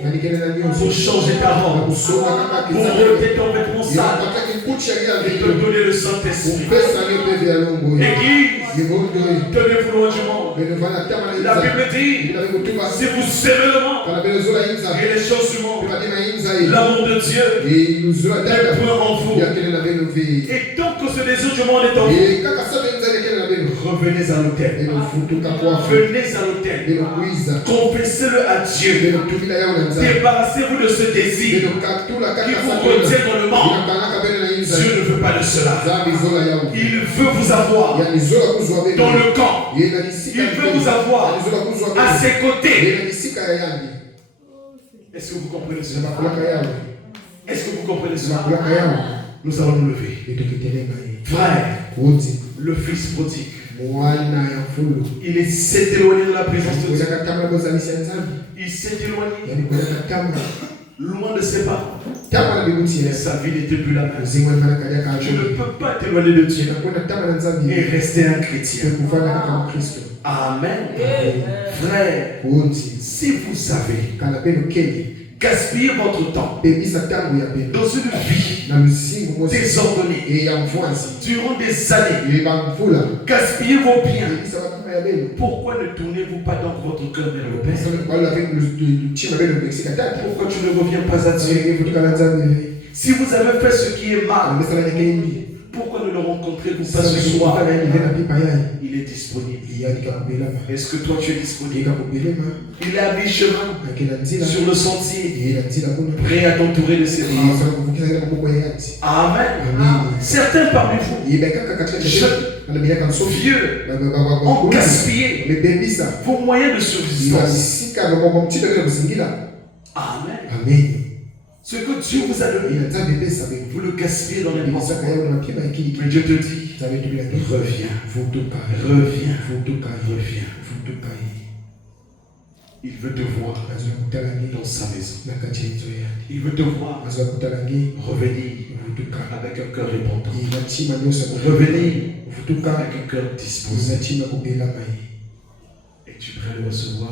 pour changer ta robe, pour ôter ton vêtement sale et te donner le Saint-Esprit. Église, tenez-vous loin du monde. La Bible dit, si vous aimez le monde et les choses du monde, l'amour de Dieu n'est point en vous. Et tant que ce désir du monde est en vous, revenez à l'autel. Venez à l'autel. Confessez-le à Dieu. Débarrassez-vous de ce désir qui vous retient dans le monde. Dieu ne veut pas de cela. Il veut vous avoir dans le camp. Il veut vous avoir à ses côtés. Est-ce que vous comprenez cela? Est-ce que vous comprenez cela? Nous allons nous lever. Frère, le fils prodigue, il s'est éloigné de la présence de Dieu. Il s'est éloigné loin de ses parents. Sa vie n'était plus la même. Tu ne peux pas t'éloigner de Dieu et rester un chrétien. Amen. Frère, si vous savez gaspiller votre temps dans une vie désordonnée durant des années, gaspiller vos biens, pourquoi ne tournez-vous pas dans votre cœur vers le Père? Pourquoi tu ne reviens pas à Dieu? Si vous avez fait ce qui est mal, pourquoi ne le rencontrez-vous pas ce soir? Il est disponible. Est-ce que toi tu es disponible? Il est à mi-chemin sur le sentier, prêt à t'entourer de ses bras. Amen. Certains parmi vous, jeunes, vieux, ont gaspillé vos moyens de subsistance. Amen. Ce que Dieu vous a donné, vous le gaspillez dans les pensées. Mais Dieu te dit, reviens, reviens, reviens. Il veut te voir dans sa maison. Il veut te voir revenir avec un cœur repentant. Revenir avec un cœur disposé. Et tu pourrais le recevoir.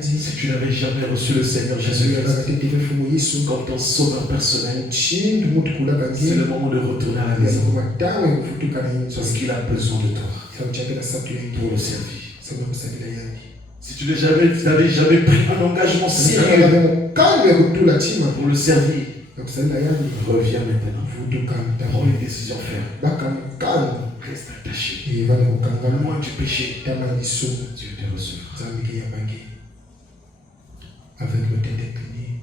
Si tu n'avais jamais reçu le Seigneur Jésus-Christ comme ton sauveur personnel, c'est le moment de retourner à la maison. Parce qu'il a besoin de toi pour le servir. Si tu n'avais jamais pris un engagement sérieux pour le servir, reviens maintenant. Prends une décision ferme. Reste attaché. Loin du péché. Dieu te recevra. Avec le tête inclinée.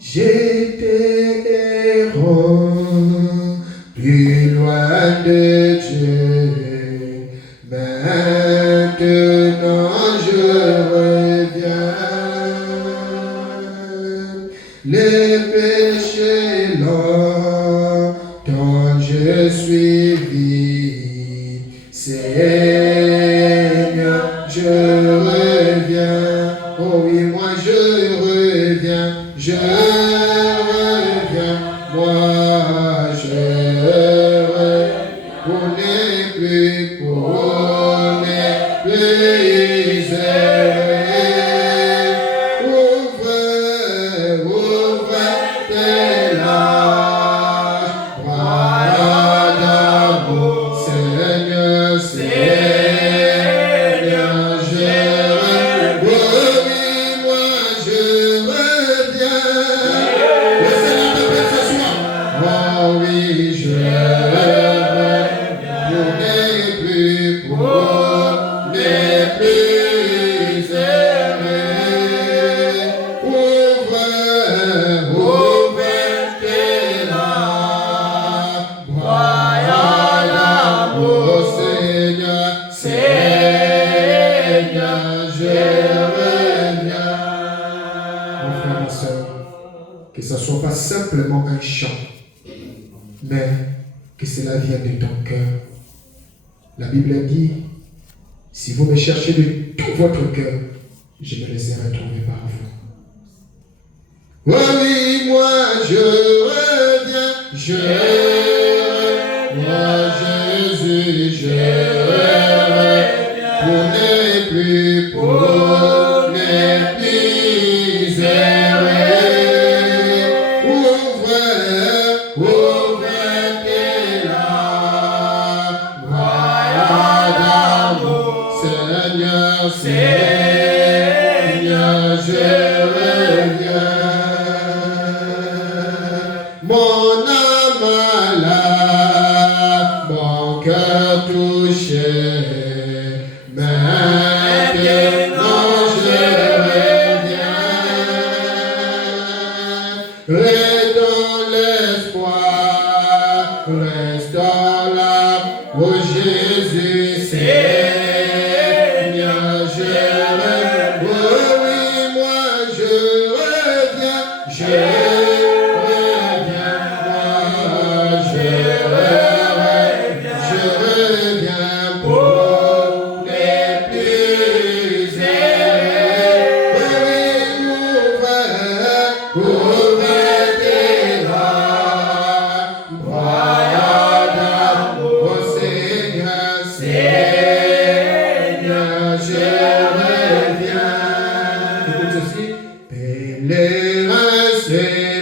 J'étais errant, plus loin de Dieu. Maintenant je reviens. Les péchés longtemps je suivis. Seigneur, je reviens. Oh oui, moi je reviens. Je reviens. Moi je reviens. Pour ne plus que ce ne soit pas simplement un chant, mais que cela vienne de ton cœur. La Bible dit, si vous me cherchez de tout votre cœur, je me laisserai trouver par vous. Oh oui, moi je reviens, moi Jésus, je reviens, pour ne plus Seigneur, je reviens. Mon âme malade, mon cœur touché, maintenant je reviens. Reste dans l'espoir, reste dans l'âme, oh Jésus, c'est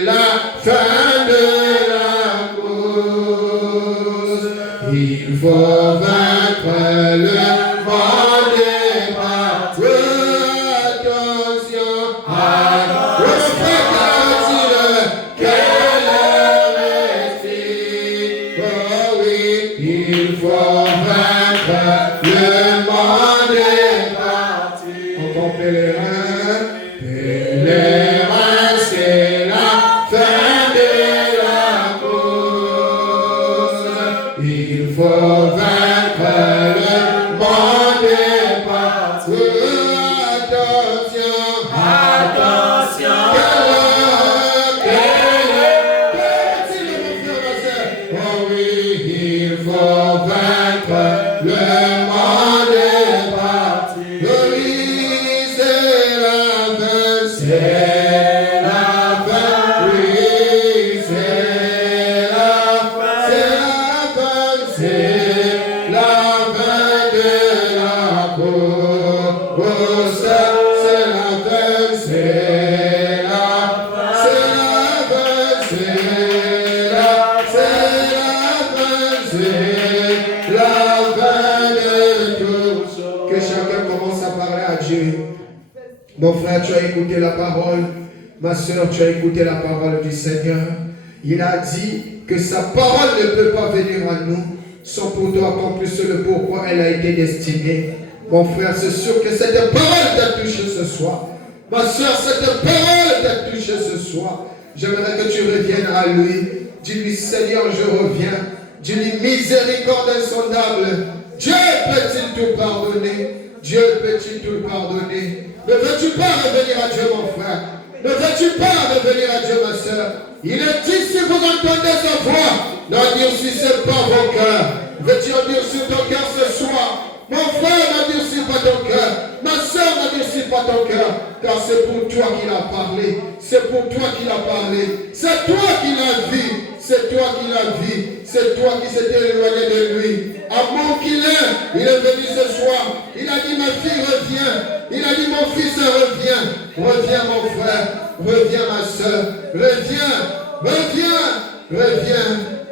la fin de la course. Il faut vaincre le vent des bateaux. Attention, qu'elle respire. Oh oui, il faut vaincre le vent des bateaux. Encore pèlerin, pèlerin, c'est la fin de la course. Il faut vaincre le monde des bateaux. c'est la fin, oui, c'est la fin, c'est la fin de la course, c'est la fin, c'est la fin, c'est la fin de tout. Que chacun commence à parler à Dieu. Mon frère, tu as écouté la parole. Ma soeur, tu as écouté la parole du Seigneur. Il a dit que sa parole ne peut pas venir à nous sans pour toi accomplir le pourquoi elle a été destinée. Mon frère, c'est sûr que cette parole t'a touché ce soir. Ma soeur, cette parole t'a touché ce soir. J'aimerais que tu reviennes à lui. Dis-lui, Seigneur, je reviens. Dis-lui, miséricorde insondable. Dieu peut-il tout pardonner? Dieu peut-il tout pardonner? Ne veux-tu pas revenir à Dieu, mon frère? Ne veux-tu pas revenir à Dieu, ma soeur? Il est dit, si vous entendez sa voix, n'endurcissez pas vos cœurs. Veux-tu endurcir ton cœur ce soir? Mon frère, n'endurcis pas ton cœur. Ma soeur, n'endurcis pas ton cœur. Car c'est pour toi qu'il a parlé. C'est pour toi qu'il a parlé. C'est toi qui l'as vu. C'est toi qui l'as vu. C'est toi qui s'étais éloigné de lui. Amour qu'il est, il est venu ce soir. Il a dit, ma fille, reviens. Il a dit, mon fils, reviens. Reviens, mon frère. Reviens, ma soeur. Reviens. Reviens. Reviens.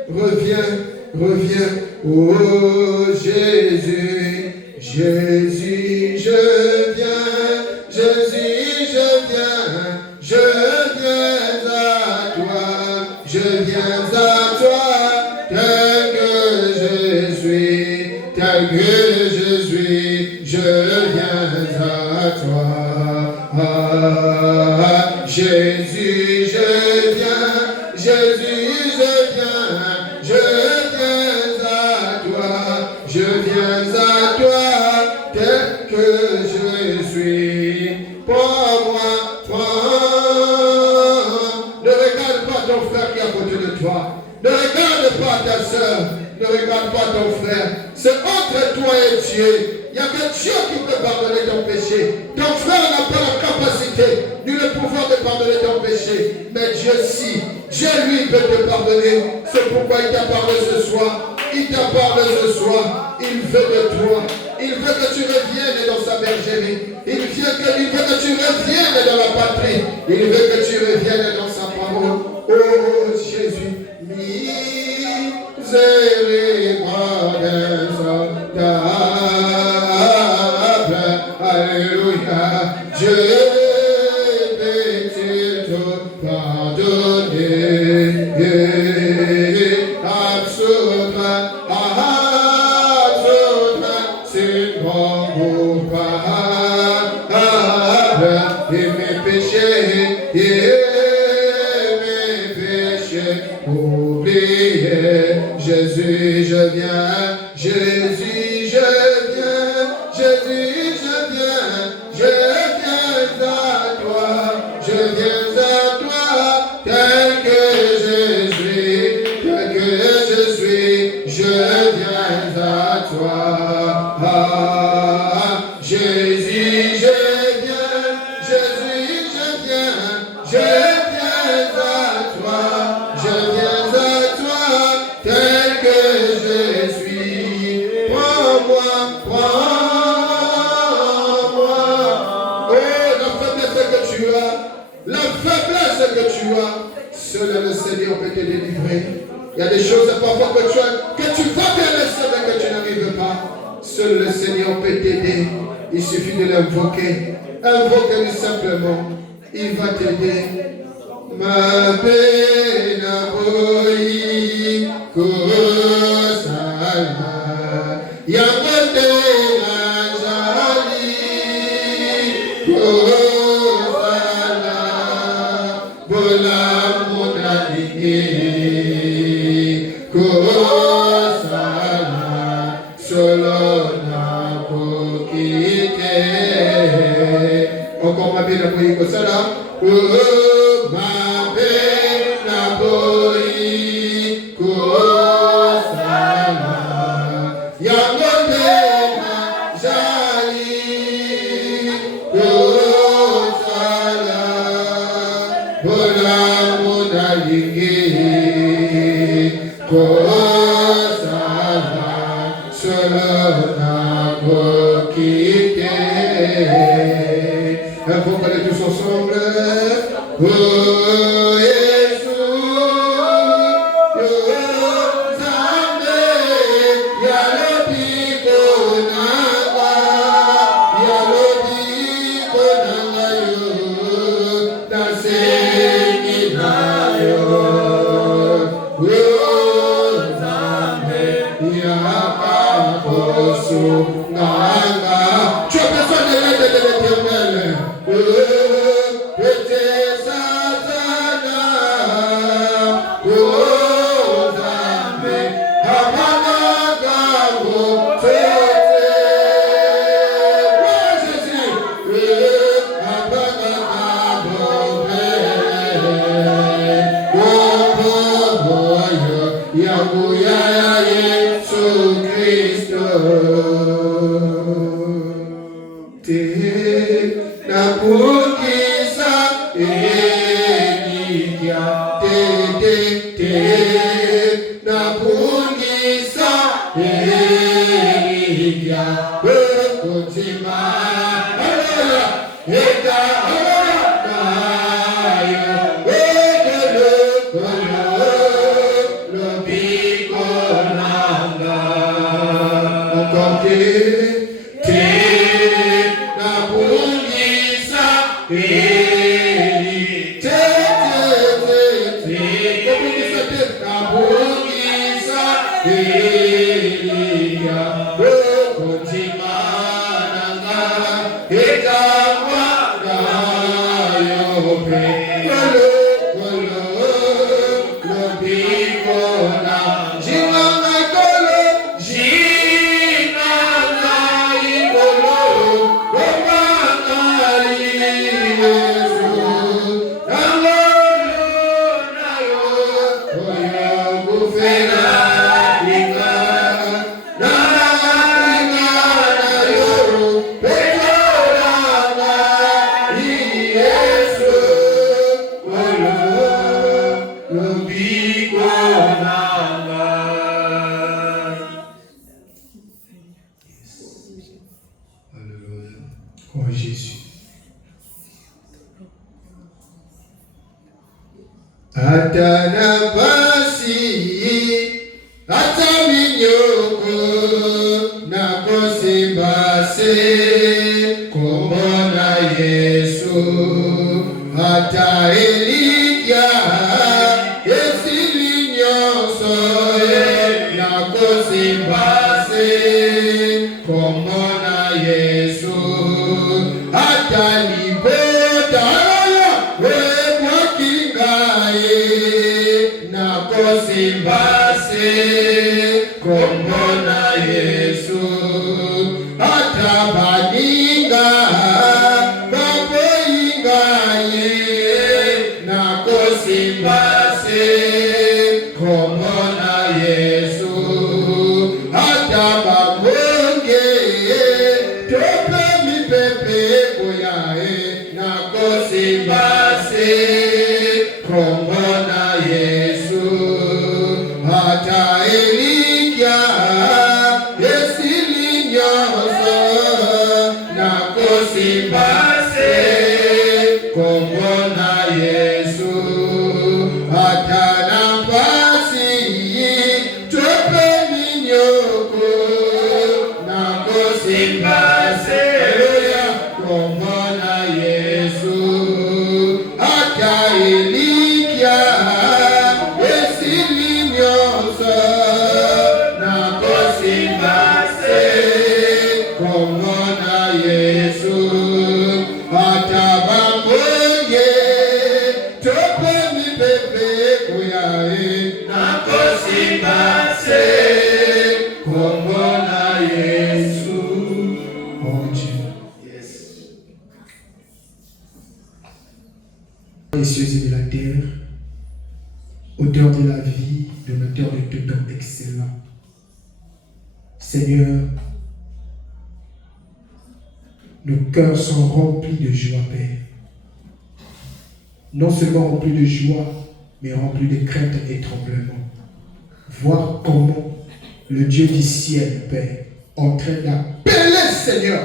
Reviens. Reviens. Oh Jésus. Jésus, je viens. Jésus, je viens. Je viens à toi. Je viens à toi. Tel que je suis, tel que je suis, je viens à toi. Ah, Jésus, je viens, Jésus, je viens à toi, je viens à toi, tel que je suis. Prends-moi, prends. Ne regarde pas ton frère qui est à côté de toi. Ne regarde pas ta soeur, ne regarde pas ton frère. C'est entre toi et Dieu. Il n'y a que Dieu qui peut pardonner ton péché. Ton frère n'a pas la capacité ni le pouvoir de pardonner ton péché. Mais Dieu si. Dieu lui peut te pardonner. C'est pourquoi il t'a parlé ce soir. Il t'a parlé ce soir. Il veut de toi. Il veut que tu reviennes dans sa bergerie. Il veut que tu reviennes dans la patrie. Il veut que tu reviennes dans sa parole. Oh Jésus. Miséricorde insondable, alléluia, Dieu peut-il tout pardonner, absolument, c'est mon coupable, et mes péchés, oubliez, Jésus, je viens, Jésus, je viens, Jésus, je viens à toi, je viens à toi, tel que je suis, je viens à toi. Ah, Jésus, je viens, Jésus, je viens à toi, je viens à toi, tel que je suis. Prends-moi, prends-moi. Oh, la faiblesse que tu as, la faiblesse que tu as, seul le Seigneur peut te délivrer. Il y a des choses parfois que tu vas bien laisser, mais que tu n'arrives pas. Seul le Seigneur peut t'aider. Il suffit de l'invoquer. Invoque-le simplement. Il va t'aider. Ma pena poi kosala yamande anjali kosala bola monani kosala solona kokite encore ma pena poi kosala. Ma pena poi kosala yamondena jali kosala Faut parler tous ensemble. Tu as besoin de l'aide de l'Éternel. Oh Jésus. Hata nafasi, hata minyoko, nakosi basi kumwona Yesu. Hata Elia, esili nyonso, nakosi basi kumwona Yesu. Hata libeta nakosi kumwona Yesu. Hata baninga bapoingaye nakosi kumwona Yesu. Hata babonge tope mipepe koyae nakosi kumwona Yesu. Hata Elia esili nyonso nakosi kumwona Yesu. Hata nafasi tope minyoko nakosi kumwona Yesu. Hata Elia esili nyonso nakosi kumwona Yesu. Hata bambonge tope mipepe koyae nakosi kumwona Yesu. Oh Dieu. Yes. Les cieux et de la terre, auteur de la vie, donateur de tout don excellent. Seigneur, nos cœurs sont remplis de joie, Père. Non seulement remplis de joie, mais rempli de crainte et tremblement. Voir comment le Dieu du ciel, Père, en train d'appeler, Seigneur,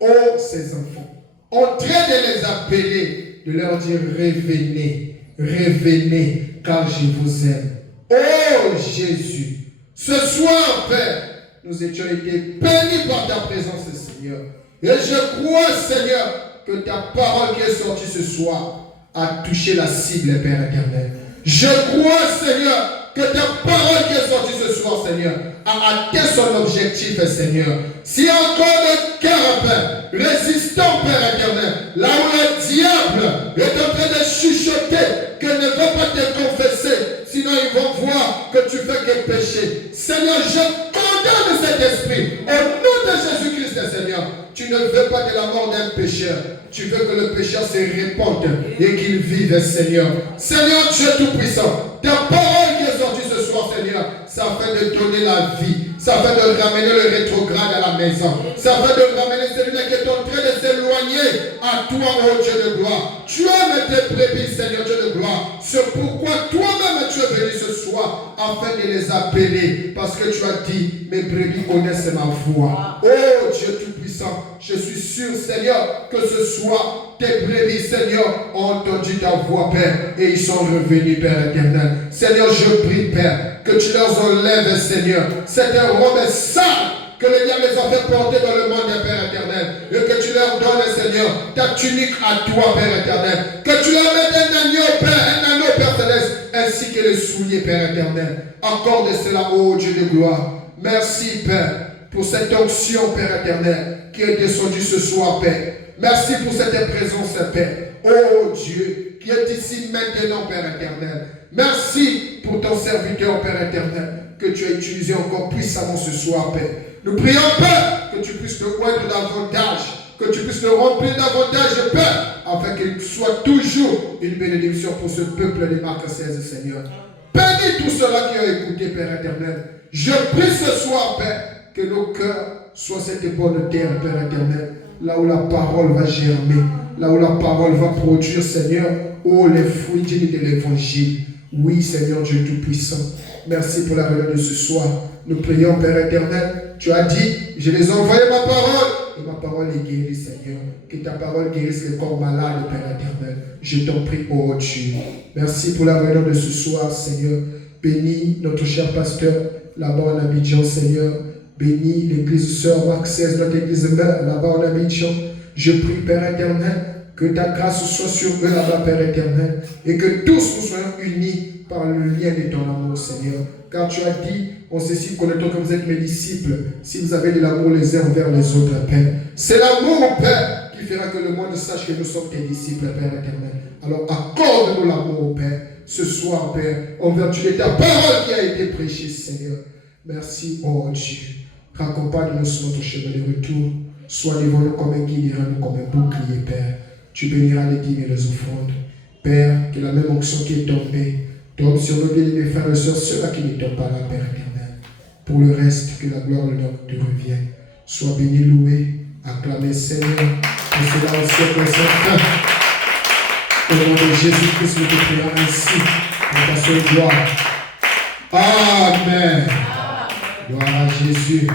oh, ses enfants, en train de les appeler, de leur dire, revenez, revenez, car je vous aime. Oh, Jésus, ce soir, Père, nous étions été bénis par ta présence, Seigneur. Et je crois, Seigneur, que ta parole qui est sortie ce soir a touché la cible, Père éternel. Je crois, Seigneur, que ta parole qui est sortie ce soir, Seigneur, a atteint son objectif, Seigneur. Si encore le cœur, Père, résistant, Père éternel, là où le diable est en train de chuchoter, que ne veut pas te confesser, sinon ils vont voir que tu fais que pécher. Seigneur, je condamne cet esprit. Au nom de Jésus-Christ, Seigneur, tu ne veux pas de la mort d'un pécheur. Tu veux que le pécheur se répande et qu'il vive, Seigneur. Seigneur Dieu Tout-Puissant, ta parole qui est sortie ce soir, Seigneur, ça fait de donner la vie. Ça fait de ramener le rétrograde à la maison. Ça fait de ramener celui-là qui est en train de s'éloigner à toi, oh Dieu de gloire. Tu aimes tes brebis, Seigneur Dieu de gloire. C'est pourquoi toi-même tu es venu ce soir afin de les appeler. Parce que tu as dit, mes brebis connaissent ma voix. Oh Dieu Tout-Puissant, je suis sûr, Seigneur, que ce soir, tes brebis, Seigneur, ont entendu ta voix, Père, et ils sont revenus, Père éternel. Seigneur, je prie, Père, que tu leur enlèves, Seigneur, cette robe sale que le diable les a fait porter dans le monde, Père éternel, et que tu leur donnes, Seigneur, ta tunique à toi, Père éternel, que tu leur mettes un agneau, Père, un agneau, Père céleste, ainsi que les souliers, Père éternel. Encore de cela, ô Dieu de gloire. Merci, Père, pour cette onction, Père éternel, qui est descendue ce soir, Père. Merci pour cette présence, Père. Oh Dieu, qui est ici maintenant, Père éternel. Merci pour ton serviteur, Père éternel, que tu as utilisé encore puissamment ce soir, Père. Nous prions, Père, que tu puisses le oindre davantage, que tu puisses le remplir davantage, Père, afin qu'il soit toujours une bénédiction pour ce peuple de Marc 16, Seigneur. Bénis tous ceux-là qui ont écouté, Père éternel. Je prie ce soir, Père, que nos cœurs soient cette bonne terre, Père éternel, là où la parole va germer, là où la parole va produire, Seigneur, oh, les fruits dignes de l'évangile. Oui, Seigneur Dieu Tout-Puissant, merci pour la réunion de ce soir. Nous prions, Père éternel, tu as dit, je les ai envoyé ma parole, et ma parole est guérie, Seigneur. Que ta parole guérisse les corps malades, Père éternel. Je t'en prie, oh Dieu. Merci pour la réunion de ce soir, Seigneur. Bénis notre cher pasteur, là-bas en Abidjan, Seigneur. Bénis l'église sœur Marc 16, notre église mère, là-bas en Abidjan. Je prie, Père éternel, que ta grâce soit sur eux là-bas, Père éternel, et que tous nous soyons unis par le lien de ton amour, Seigneur. Car tu as dit, en ceci connaît-on que vous êtes mes disciples, si vous avez de l'amour les uns envers les autres, Père. C'est l'amour, Père, qui fera que le monde sache que nous sommes tes disciples, Père éternel. Alors accorde-nous l'amour, Père, ce soir, Père, en vertu de ta parole qui a été prêchée, Seigneur. Merci, oh Dieu. Raccompagne-nous sur notre chemin de retour. Sois devant nous comme un guide, nous comme un bouclier, Père. Tu béniras les dîmes et les offrandes. Père, que la même onction qui est tombée tombe sur nos bien-aimés frères et sœurs, ceux-là qui ne tombent pas là, Père éternel. Pour le reste, que la gloire et l'honneur te reviennent. Sois béni, loué, acclamé, Seigneur, pour cela au siècle sans fin. Au nom de Jésus-Christ, nous te prions ainsi, pour ta seule gloire. Amen. Gloire à Jésus.